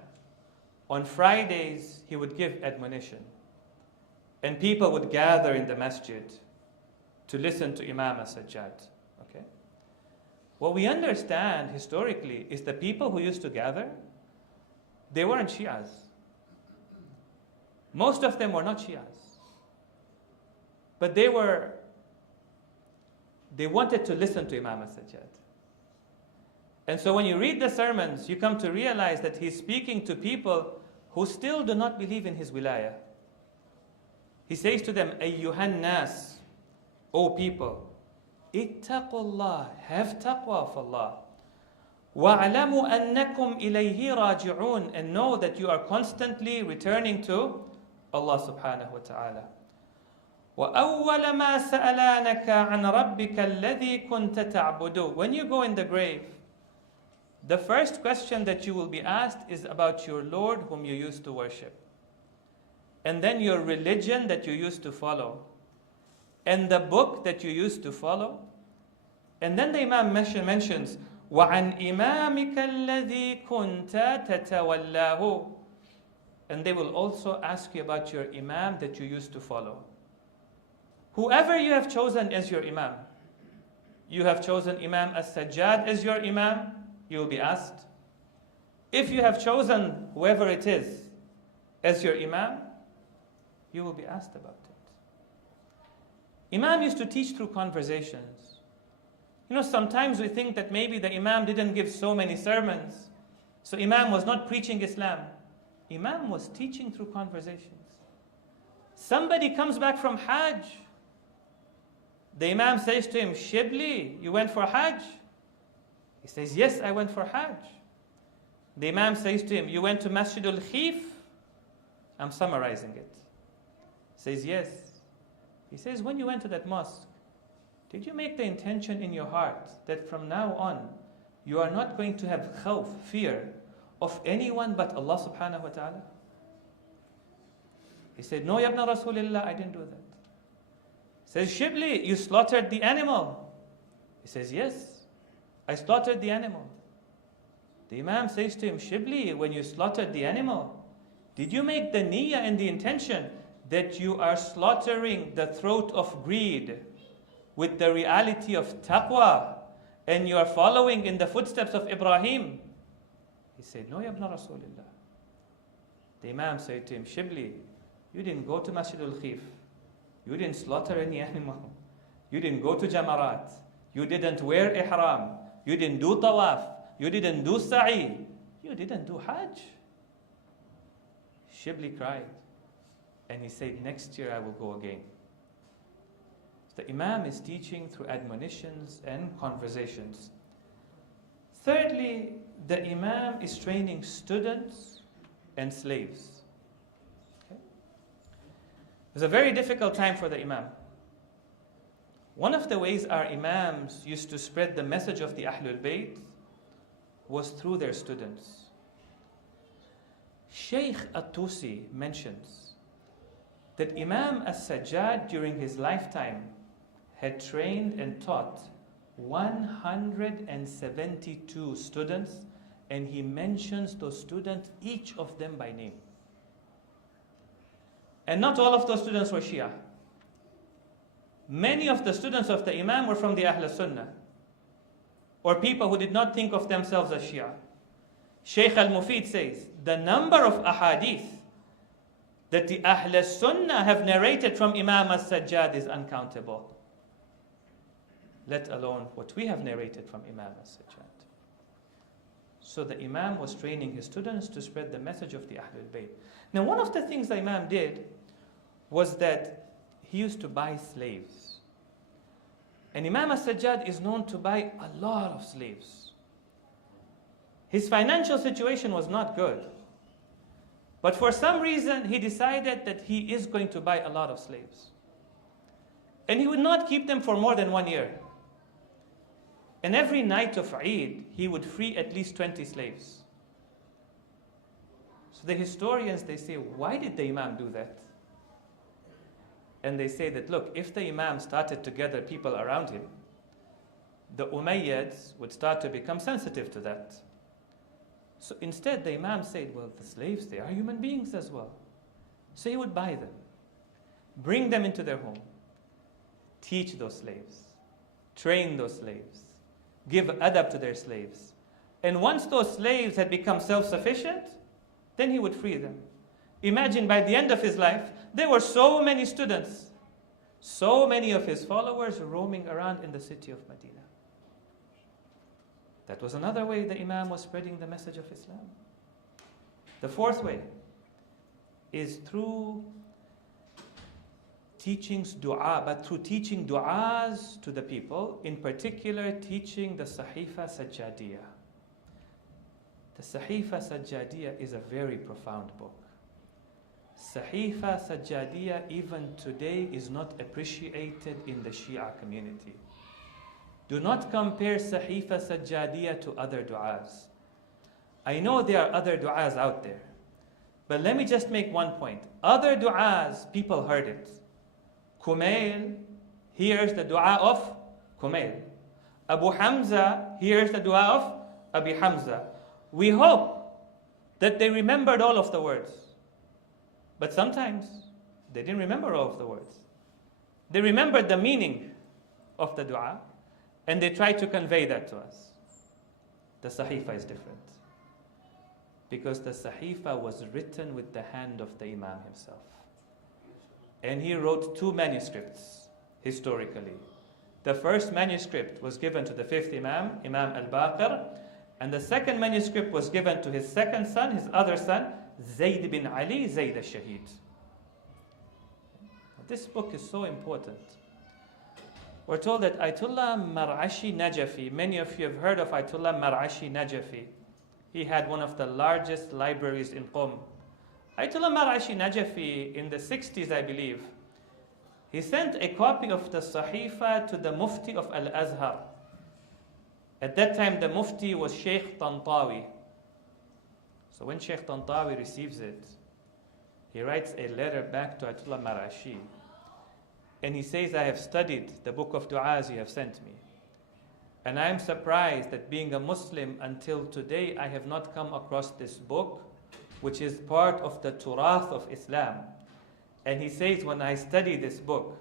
on Fridays he would give admonition. And people would gather in the masjid to listen to Imam As-Sajjad. Okay? What we understand historically is the people who used to gather, they weren't Shias. Most of them were not Shias. But they wanted to listen to Imam As-Sajjad. And so when you read the sermons, you come to realize that he's speaking to people who still do not believe in his wilayah. He says to them, Ayyuhan nas, O people, ittaqullah, have taqwa of Allah. وَاعْلَمُوا أَنَّكُمْ إِلَيْهِ رَاجِعُونَ, and know that you are constantly returning to Allah subhanahu wa ta'ala. وَأَوَّلَ مَا سَأَلَانَكَ عَنْ رَبِّكَ الَّذِي كُنْتَ تَعْبُدُ. When you go in the grave, the first question that you will be asked is about your Lord whom you used to worship. And then your religion that you used to follow. And the book that you used to follow. And then the Imam mentions, وَعَنْ إِمَامِكَ الَّذِي كُنْتَ تَتَوَلَّاهُ. And they will also ask you about your Imam that you used to follow. Whoever you have chosen as your Imam, you have chosen Imam As-Sajjad as your Imam, you will be asked. If you have chosen whoever it is as your Imam, you will be asked about it. Imam used to teach through conversations. You know, sometimes we think that maybe the Imam didn't give so many sermons, so Imam was not preaching Islam. Imam was teaching through conversations. Somebody comes back from Hajj. The Imam says to him, Shibli, you went for Hajj? He says, yes, I went for Hajj. The Imam says to him, you went to Masjid al-Khif? I'm summarizing it. He says, yes. He says, when you went to that mosque, did you make the intention in your heart that from now on, you are not going to have khawf, fear, of anyone but Allah subhanahu wa ta'ala? He said, no, Yabna Rasulillah, I didn't do that. He says, Shibli, you slaughtered the animal. He says, yes, I slaughtered the animal. The Imam says to him, Shibli, when you slaughtered the animal, did you make the niyyah and the intention that you are slaughtering the throat of greed with the reality of taqwa and you are following in the footsteps of Ibrahim? He said, no, Yabna Rasulillah. The Imam said to him, Shibli, you didn't go to Masjid al-Khif. You didn't slaughter any animal. You didn't go to Jamarat. You didn't wear ihram. You didn't do tawaf. You didn't do sa'i. You didn't do hajj. Shibli cried. And he said, next year I will go again. The Imam is teaching through admonitions and conversations. Thirdly, the Imam is training students and slaves. Okay? It was a very difficult time for the Imam. One of the ways our Imams used to spread the message of the Ahlul Bayt was through their students. Shaykh At-Tusi mentions that Imam As-Sajjad during his lifetime had trained and taught 172 students, and he mentions those students, each of them by name. And not all of those students were Shia. Many of the students of the Imam were from the Ahl Sunnah, or people who did not think of themselves as Shia. Shaykh al-Mufid says, the number of ahadith that the Ahl Sunnah have narrated from Imam As-Sajjad is uncountable, let alone what we have narrated from Imam As-Sajjad. So the Imam was training his students to spread the message of the Ahlul Bayt. Now, one of the things the Imam did was that he used to buy slaves. And Imam al-Sajjad is known to buy a lot of slaves. His financial situation was not good. But for some reason, he decided that he is going to buy a lot of slaves. And he would not keep them for more than 1 year. And every night of Eid, he would free at least 20 slaves. So the historians, they say, why did the Imam do that? And they say that, look, if the Imam started to gather people around him, the Umayyads would start to become sensitive to that. So instead, the Imam said, well, the slaves, they are human beings as well. So he would buy them, bring them into their home, teach those slaves, train those slaves, give adab to their slaves. And once those slaves had become self-sufficient, then he would free them. Imagine by the end of his life, there were so many students, so many of his followers roaming around in the city of Medina. That was another way the Imam was spreading the message of Islam. The fourth way is through teachings dua, but through teaching du'as to the people, in particular teaching the Sahifa Sajjadiyah. The Sahifa Sajjadiyah is a very profound book. Sahifa Sajjadiyah even today is not appreciated in the Shia community. Do not compare Sahifa Sajjadiyah to other du'as. I know there are other du'as out there, but let me just make one point. Other du'as, people heard it. Kumail hears the dua of Kumail. Abu Hamza hears the dua of Abi Hamza. We hope that they remembered all of the words. But sometimes they didn't remember all of the words. They remembered the meaning of the dua and they tried to convey that to us. The Sahifa is different. Because the Sahifa was written with the hand of the Imam himself. And he wrote 2 manuscripts historically. The first manuscript was given to the 5th Imam, Imam al-Baqir, and the second manuscript was given to his second son, his other son, Zayd bin Ali, Zayd al-Shahid. This book is so important. We're told that Ayatollah Mar'ashi Najafi, many of you have heard of Ayatollah Mar'ashi Najafi. He had one of the largest libraries in Qom. Ayatollah Mar'ashi Najafi, in the 60s, I believe, he sent a copy of the Sahifa to the Mufti of Al-Azhar. At that time, the Mufti was Sheikh Tantawi. So when Sheikh Tantawi receives it, he writes a letter back to Ayatollah Mar'ashi. And he says, I have studied the book of du'as you have sent me. And I am surprised that being a Muslim until today, I have not come across this book, which is part of the Turath of Islam. And he says, when I study this book,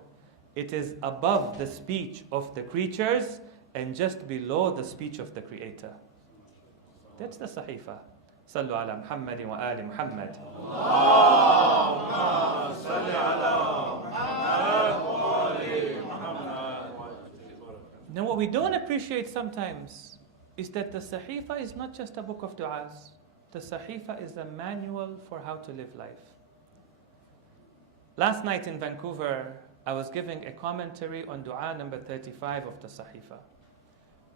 it is above the speech of the creatures and just below the speech of the Creator. That's the Sahifa. Sallu ala Muhammadin wa ali Muhammad. Allahumma salli ala Muhammad wa ali Muhammad. Now what we don't appreciate sometimes is that the Sahifa is not just a book of du'as. The Sahifa is a manual for how to live life. Last night in Vancouver, I was giving a commentary on dua number 35 of the Sahifa.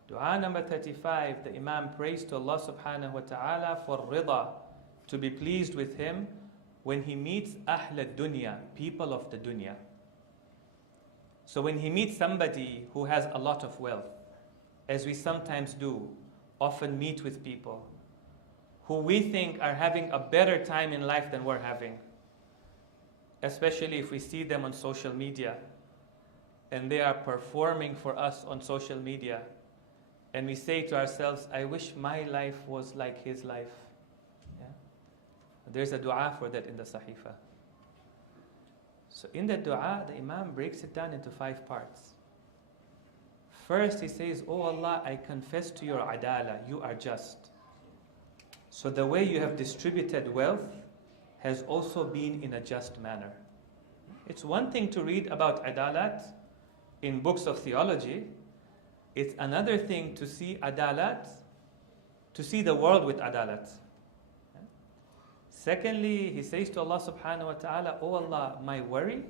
Dua number 35, the Imam prays to Allah subhanahu wa ta'ala for rida, to be pleased with him when he meets ahl dunya, people of the dunya. So when he meets somebody who has a lot of wealth, as we sometimes do, often meet with people who we think are having a better time in life than we're having, especially if we see them on social media and they are performing for us on social media, and we say to ourselves, I wish my life was like his life. Yeah? There's a dua for that in the Sahifa. So in the dua, the Imam breaks it down into 5 parts. First, he says, Oh Allah, I confess to your adala, you are just. So the way you have distributed wealth has also been in a just manner. It's one thing to read about adalat in books of theology. It's another thing to see adalat, to see the world with adalat. Secondly, he says to Allah subhanahu wa ta'ala, Oh Allah, my worry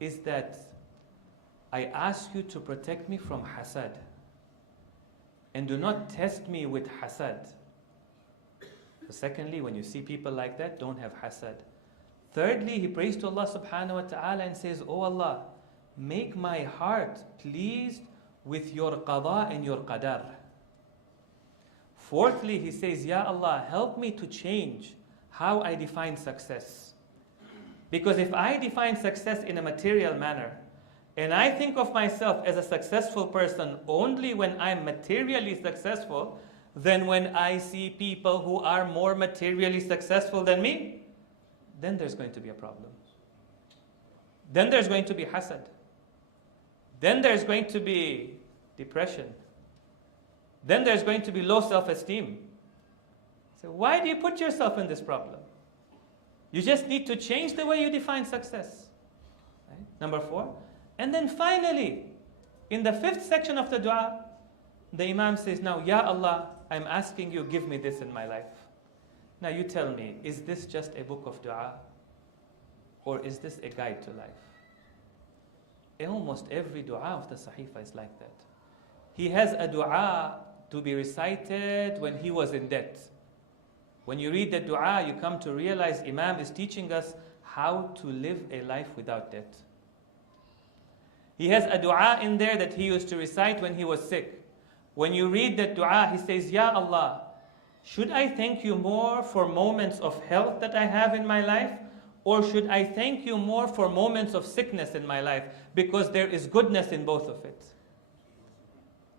is that I ask you to protect me from hasad. And do not test me with hasad. So secondly, when you see people like that, don't have hasad. Thirdly, he prays to Allah subhanahu wa ta'ala and says, Oh Allah, make my heart pleased with your qada and your qadar. Fourthly, he says, Ya Allah, help me to change how I define success. Because if I define success in a material manner, and I think of myself as a successful person only when I'm materially successful, then when I see people who are more materially successful than me, then there's going to be a problem. Then there's going to be hasad. Then there's going to be depression. Then there's going to be low self-esteem. So why do you put yourself in this problem? You just need to change the way you define success. Right? Number 4. And then finally, in the 5th section of the dua, the Imam says, now, Ya Allah, I'm asking you, give me this in my life. Now you tell me, is this just a book of dua? Or is this a guide to life? Almost every dua of the Sahifa is like that. He has a dua to be recited when he was in debt. When you read the dua, you come to realize Imam is teaching us how to live a life without debt. He has a dua in there that he used to recite when he was sick. When you read that dua, he says, Ya Allah, should I thank you more for moments of health that I have in my life? Or should I thank you more for moments of sickness in my life? Because there is goodness in both of it.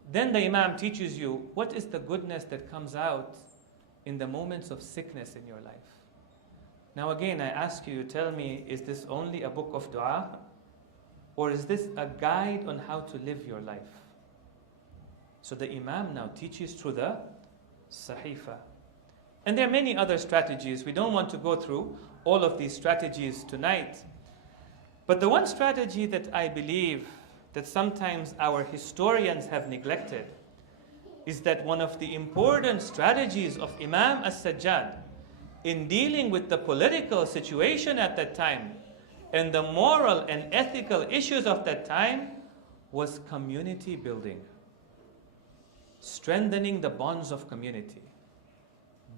Then the Imam teaches you what is the goodness that comes out in the moments of sickness in your life. Now again, I ask you, tell me, is this only a book of dua? Or is this a guide on how to live your life? So the Imam now teaches through the Sahifa. And there are many other strategies. We don't want to go through all of these strategies tonight. But the one strategy that I believe that sometimes our historians have neglected is that one of the important strategies of Imam as-Sajjad in dealing with the political situation at that time and the moral and ethical issues of that time was community building. Strengthening the bonds of community.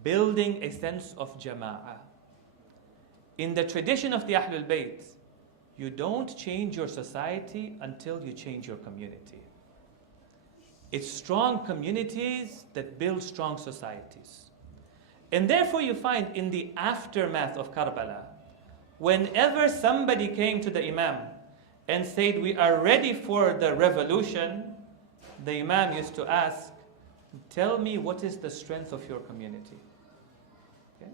Building a sense of jama'ah. In the tradition of the Ahlul Bayt, you don't change your society until you change your community. It's strong communities that build strong societies. And therefore you find in the aftermath of Karbala, whenever somebody came to the Imam and said, we are ready for the revolution, the Imam used to ask, tell me what is the strength of your community. Okay?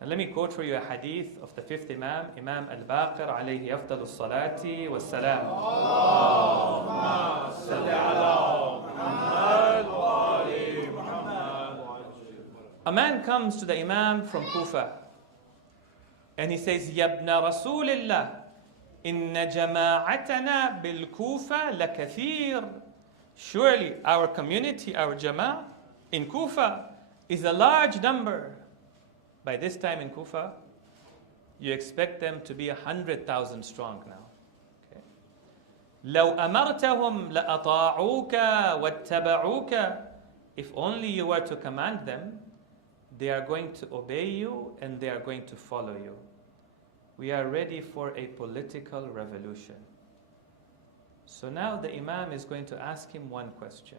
And let me quote for you a hadith of the 5th Imam, Imam al-Baqir alayhi afdalu salati wa salam. Allahumma salli ala Muhammad wa ali Muhammad. A man comes to the Imam from Kufa and he says, Yabna Rasulillah, inna jama'atana bil Kufa la kathir. Surely our community, our jama'ah in Kufa is a large number. By this time in Kufa, you expect them to be 100,000 strong now. Okay. Love أمرتهم لأطاعوك واتبعوك. If only you were to command them, they are going to obey you and they are going to follow you. We are ready for a political revolution. So now the Imam is going to ask him one question.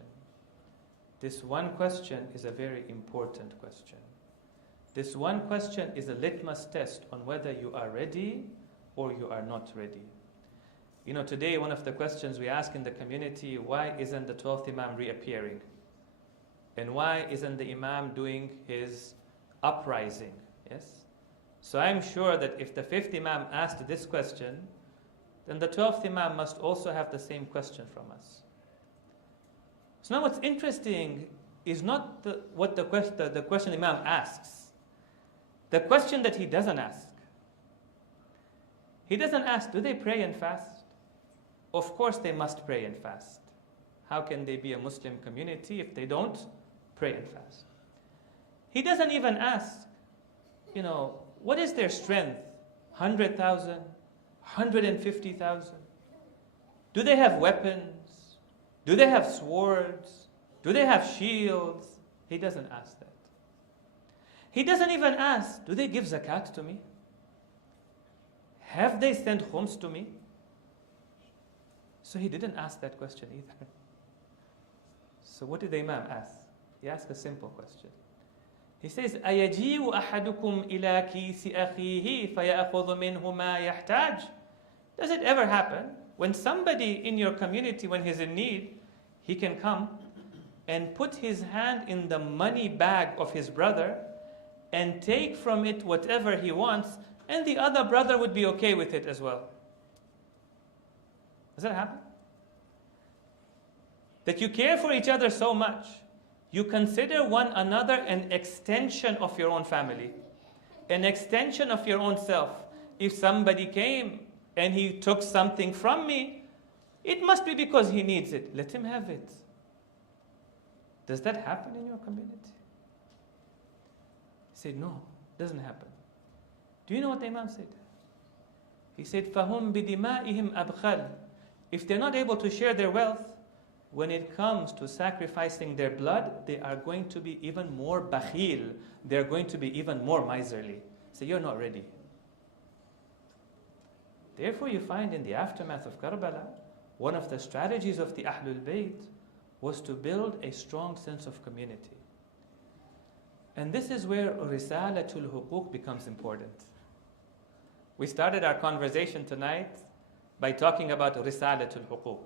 This one question is a very important question. This one question is a litmus test on whether you are ready or you are not ready. You know, today one of the questions we ask in the community, why isn't the 12th Imam reappearing? And why isn't the Imam doing his uprising? Yes? So I'm sure that if the 5th Imam asked this question, then the 12th Imam must also have the same question from us. So now what's interesting is not the question Imam asks. The question that he doesn't ask. He doesn't ask, do they pray and fast? Of course they must pray and fast. How can they be a Muslim community if they don't pray and fast? He doesn't even ask, what is their strength? 100,000? 150,000? Do they have weapons? Do they have swords? Do they have shields? He doesn't ask that. He doesn't even ask, do they give zakat to me? Have they sent khums to me? So he didn't ask that question either. So what did the Imam ask? He asked a simple question. He says, أَيَجِيءُ أَحَدُكُمْ إِلَى كِيسِ أَخِيهِ فَيَأْخُذُ مِنْهُ مَا يَحْتَاجُ? Does it ever happen when somebody in your community, when he's in need, he can come and put his hand in the money bag of his brother and take from it whatever he wants, and the other brother would be okay with it as well? Does that happen? That you care for each other so much, you consider one another an extension of your own family, an extension of your own self. If somebody came and he took something from me, it must be because he needs it. Let him have it. Does that happen in your community? He said, no, it doesn't happen. Do you know what the Imam said? He said, فَهُمْ بِدِمَائِهِمْ أَبْخَلْ. If they're not able to share their wealth, when it comes to sacrificing their blood, they are going to be even more bakhil. They're going to be even more miserly. So you're not ready. Therefore, you find in the aftermath of Karbala, one of the strategies of the Ahlul Bayt was to build a strong sense of community. And this is where Risalatul Huquq becomes important. We started our conversation tonight by talking about Risalatul Huquq.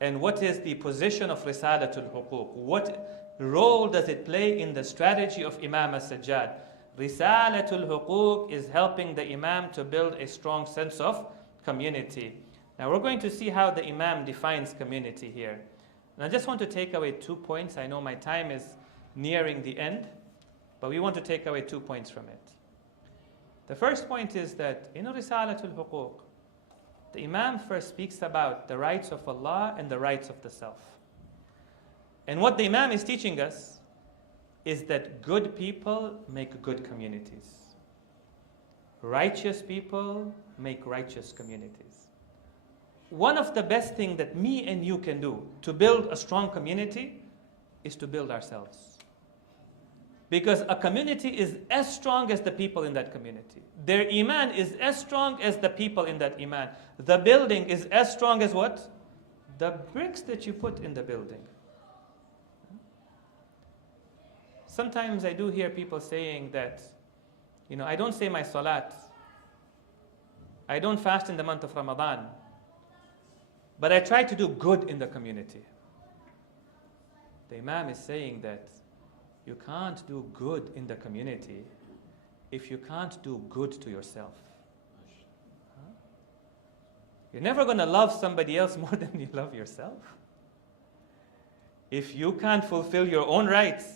And what is the position of Risalatul Huquq? What role does it play in the strategy of Imam as-Sajjad? Risalatul Huquq is helping the Imam to build a strong sense of community. Now we're going to see how the Imam defines community here. And I just want to take away 2 points. I know my time is nearing the end, but we want to take away 2 points from it. The first point is that in Risalatul Huquq, the Imam first speaks about the rights of Allah and the rights of the self. And what the Imam is teaching us is that good people make good communities. Righteous people make righteous communities. One of the best things that me and you can do to build a strong community is to build ourselves. Because a community is as strong as the people in that community. Their iman is as strong as the people in that iman. The building is as strong as what? The bricks that you put in the building. Sometimes I do hear people saying that, I don't say my salat. I don't fast in the month of Ramadan. But I try to do good in the community. The Imam is saying that you can't do good in the community if you can't do good to yourself. You're never going to love somebody else more than you love yourself. If you can't fulfill your own rights,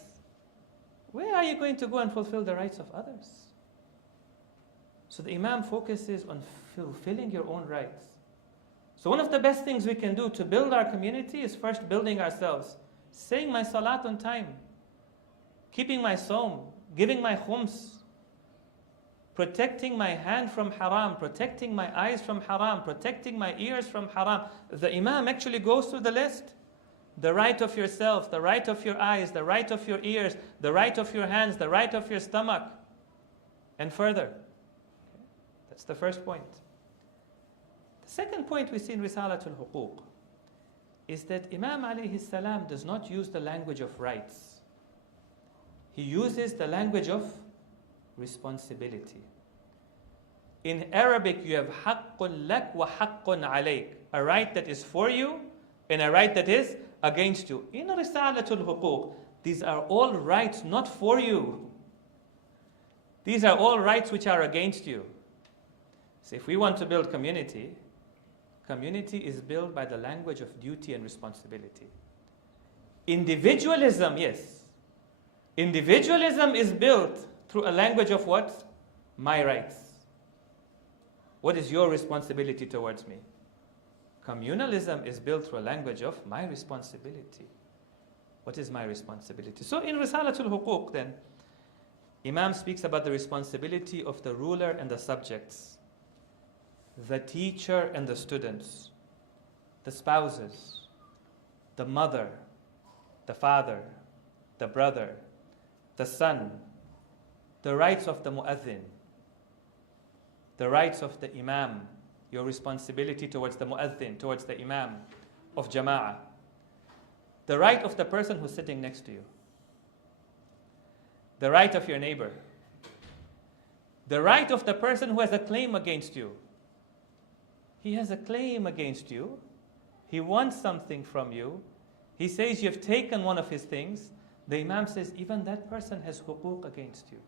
where are you going to go and fulfill the rights of others? So the Imam focuses on fulfilling your own rights. So one of the best things we can do to build our community is first building ourselves. Saying my salat on time. Keeping my sawm. Giving my khums. Protecting my hand from haram. Protecting my eyes from haram. Protecting my ears from haram. The Imam actually goes through the list. The right of yourself, the right of your eyes, the right of your ears, the right of your hands, the right of your stomach, and further. That's the first point. The second point we see in Risalatul Huquq is that Imam alayhi salam does not use the language of rights. He uses the language of responsibility. In Arabic, you have haqqun lak wa haqqun alayk, a right that is for you and a right that is against you. In Risalatul Huquq, these are all rights not for you. These are all rights which are against you. So if we want to build community, community is built by the language of duty and responsibility. Individualism, yes. Individualism is built through a language of what? My rights. What is your responsibility towards me? Communalism is built through a language of my responsibility. What is my responsibility? So in Risalatul Huquq then, Imam speaks about the responsibility of the ruler and the subjects, the teacher and the students, the spouses, the mother, the father, the brother, the son, the rights of the mu'adhin, the rights of the imam, your responsibility towards the mu'adhin, towards the imam of jama'ah, the right of the person who's sitting next to you, the right of your neighbor, the right of the person who has a claim against you. He has a claim against you. He wants something from you. He says you've taken one of his things. The Imam says even that person has huquq against you.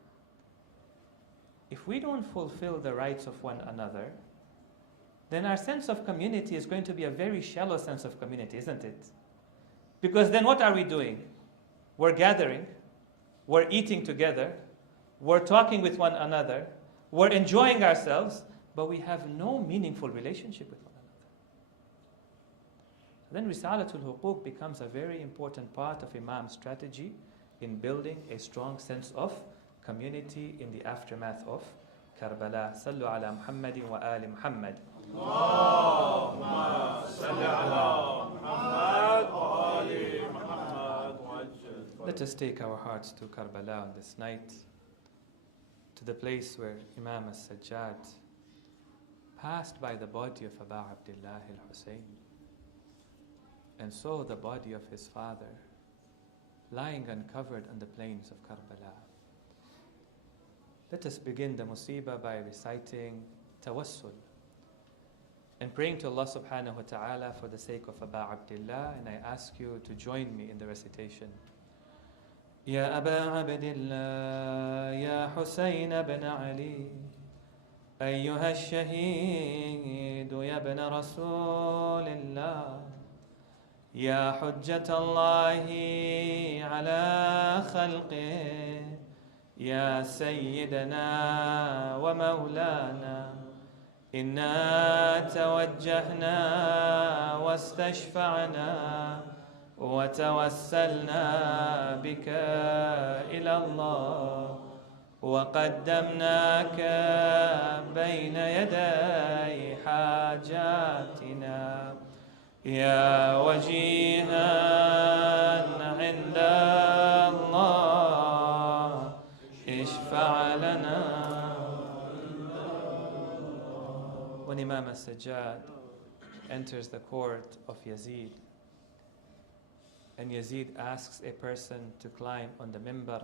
If we don't fulfill the rights of one another, then our sense of community is going to be a very shallow sense of community, isn't it? Because then what are we doing? We're gathering, we're eating together, we're talking with one another, we're enjoying ourselves, but we have no meaningful relationship with one another. Then Risalatul Huquq becomes a very important part of Imam's strategy in building a strong sense of community in the aftermath of Karbala. Sallu ala Muhammadin wa ali Muhammad. Allahumma salli ala Muhammad wa ali Muhammad. Let us take our hearts to Karbala on this night, to the place where Imam as-Sajjad passed by the body of Aba Abdullah al-Hussein and saw the body of his father lying uncovered on the plains of Karbala. Let us begin the musibah by reciting tawassul and praying to Allah subhanahu wa ta'ala for the sake of Aba Abdullah, and I ask you to join me in the recitation. يا أبا عبد الله يا حسين بن علي أيها الشهيد يا ابن رسول الله يا حجة الله على خلقه يا سيدنا ومولانا إنا توجهنا واستشفعنا وتوسلنا بك إلى الله وقدمناك بين يدي حاجاتنا يا وجيها عند الله اشفع لنا. When Imam as-Sajjad enters the court of Yazid, and Yazid asks a person to climb on the mimbar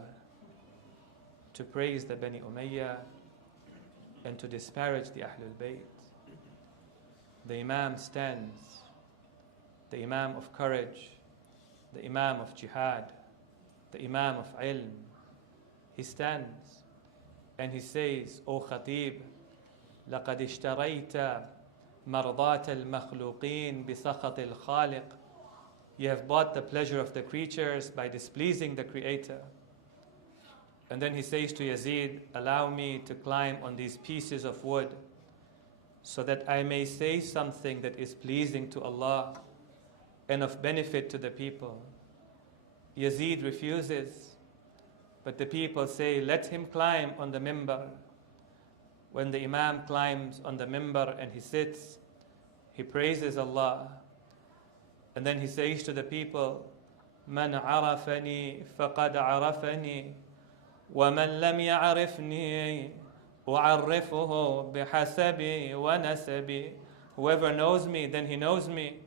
to praise the Bani Umayyah and to disparage the Ahlul Bayt, the Imam stands, the Imam of courage, the Imam of jihad, the Imam of ilm. He stands and he says, O Khatib, لقد اشتريت مرضات المخلوقين بسخط الخالق. You have bought the pleasure of the creatures by displeasing the Creator. And then he says to Yazid, allow me to climb on these pieces of wood so that I may say something that is pleasing to Allah and of benefit to the people. Yazid refuses, but the people say, let him climb on the mimbar. When the Imam climbs on the mimbar and he sits, he praises Allah. And then he says to the people, من عرفني فقد عرفني ومن لم يعرفني أعرفه بحسبي ونسبي. Whoever knows me, then he knows me.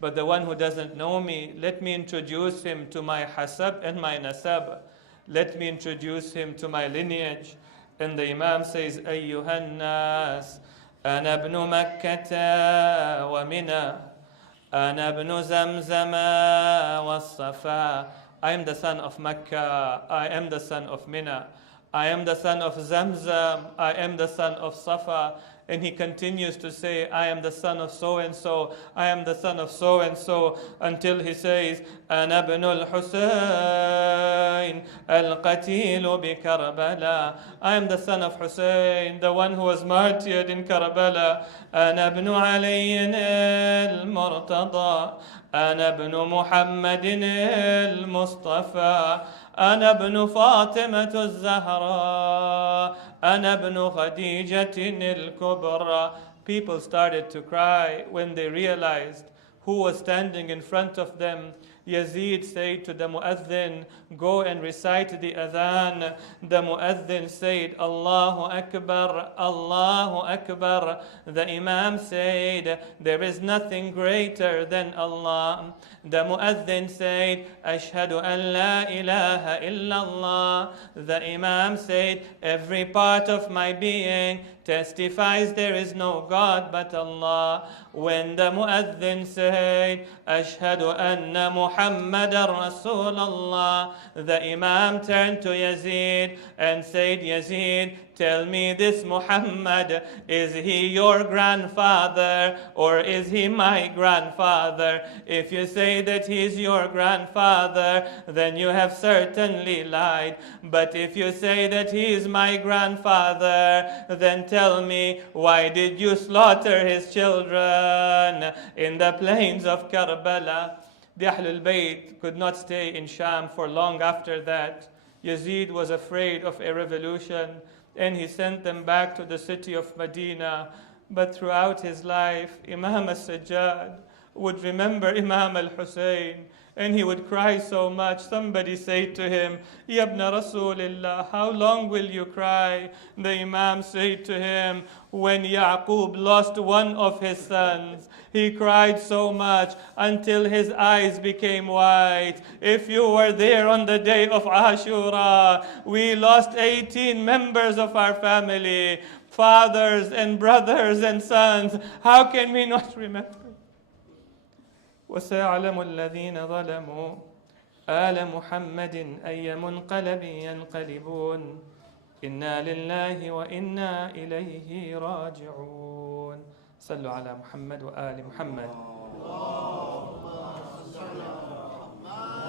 But the one who doesn't know me, let me introduce him to my hasab and my nasab. Let me introduce him to my lineage. And the Imam says, أيها الناس أنا ابن مكة ومنى أنا ابن زمزم والصفا. I am the son of Mecca, I am the son of Mina, I am the son of Zamzam, I am the son of Safa. And he continues to say, I am the son of so-and-so, I am the son of so-and-so, until he says, أنا ابن الحسين القتيل بكربلاء. I am the son of Hussein, the one who was martyred in Karbala. أنا ابن علي المرتضى أنا ابن محمد المصطفى أنا ابن فاطمة الزهراء أنا ابن Khadija الكبرى. People started to cry when they realized who was standing in front of them. Yazid said to the mu'adhin, go and recite the adhan. The mu'adhin said, Allahu Akbar, Allahu Akbar. The Imam said, there is nothing greater than Allah. The mu'adhin said, Ashhadu an la ilaha illallah. The Imam said, every part of my being testifies there is no God but Allah. When the mu'adhin said, Ashhadu anna Muhammadan Rasulullah, the Imam turned to Yazid and said, Yazid, tell me this Muhammad, is he your grandfather or is he my grandfather? If you say that he is your grandfather, then you have certainly lied. But if you say that he is my grandfather, then tell me, why did you slaughter his children in the plains of Karbala? The Ahlul Bayt could not stay in Sham for long after that. Yazid was afraid of a revolution, and he sent them back to the city of Medina. But throughout his life, Imam al-Sajjad would remember Imam al-Hussein, and he would cry so much. Somebody said to him, Yabna Rasulillah, how long will you cry? The Imam said to him, when Yaqub lost one of his sons, he cried so much until his eyes became white. If you were there on the day of Ashura, we lost 18 members of our family, fathers and brothers and sons. How can we not remember? وسيعلم الذين ظلموا آل محمد أي منقلب ينقلبون إنا لله وإنا إليه راجعون. صلوا على محمد وآل محمد.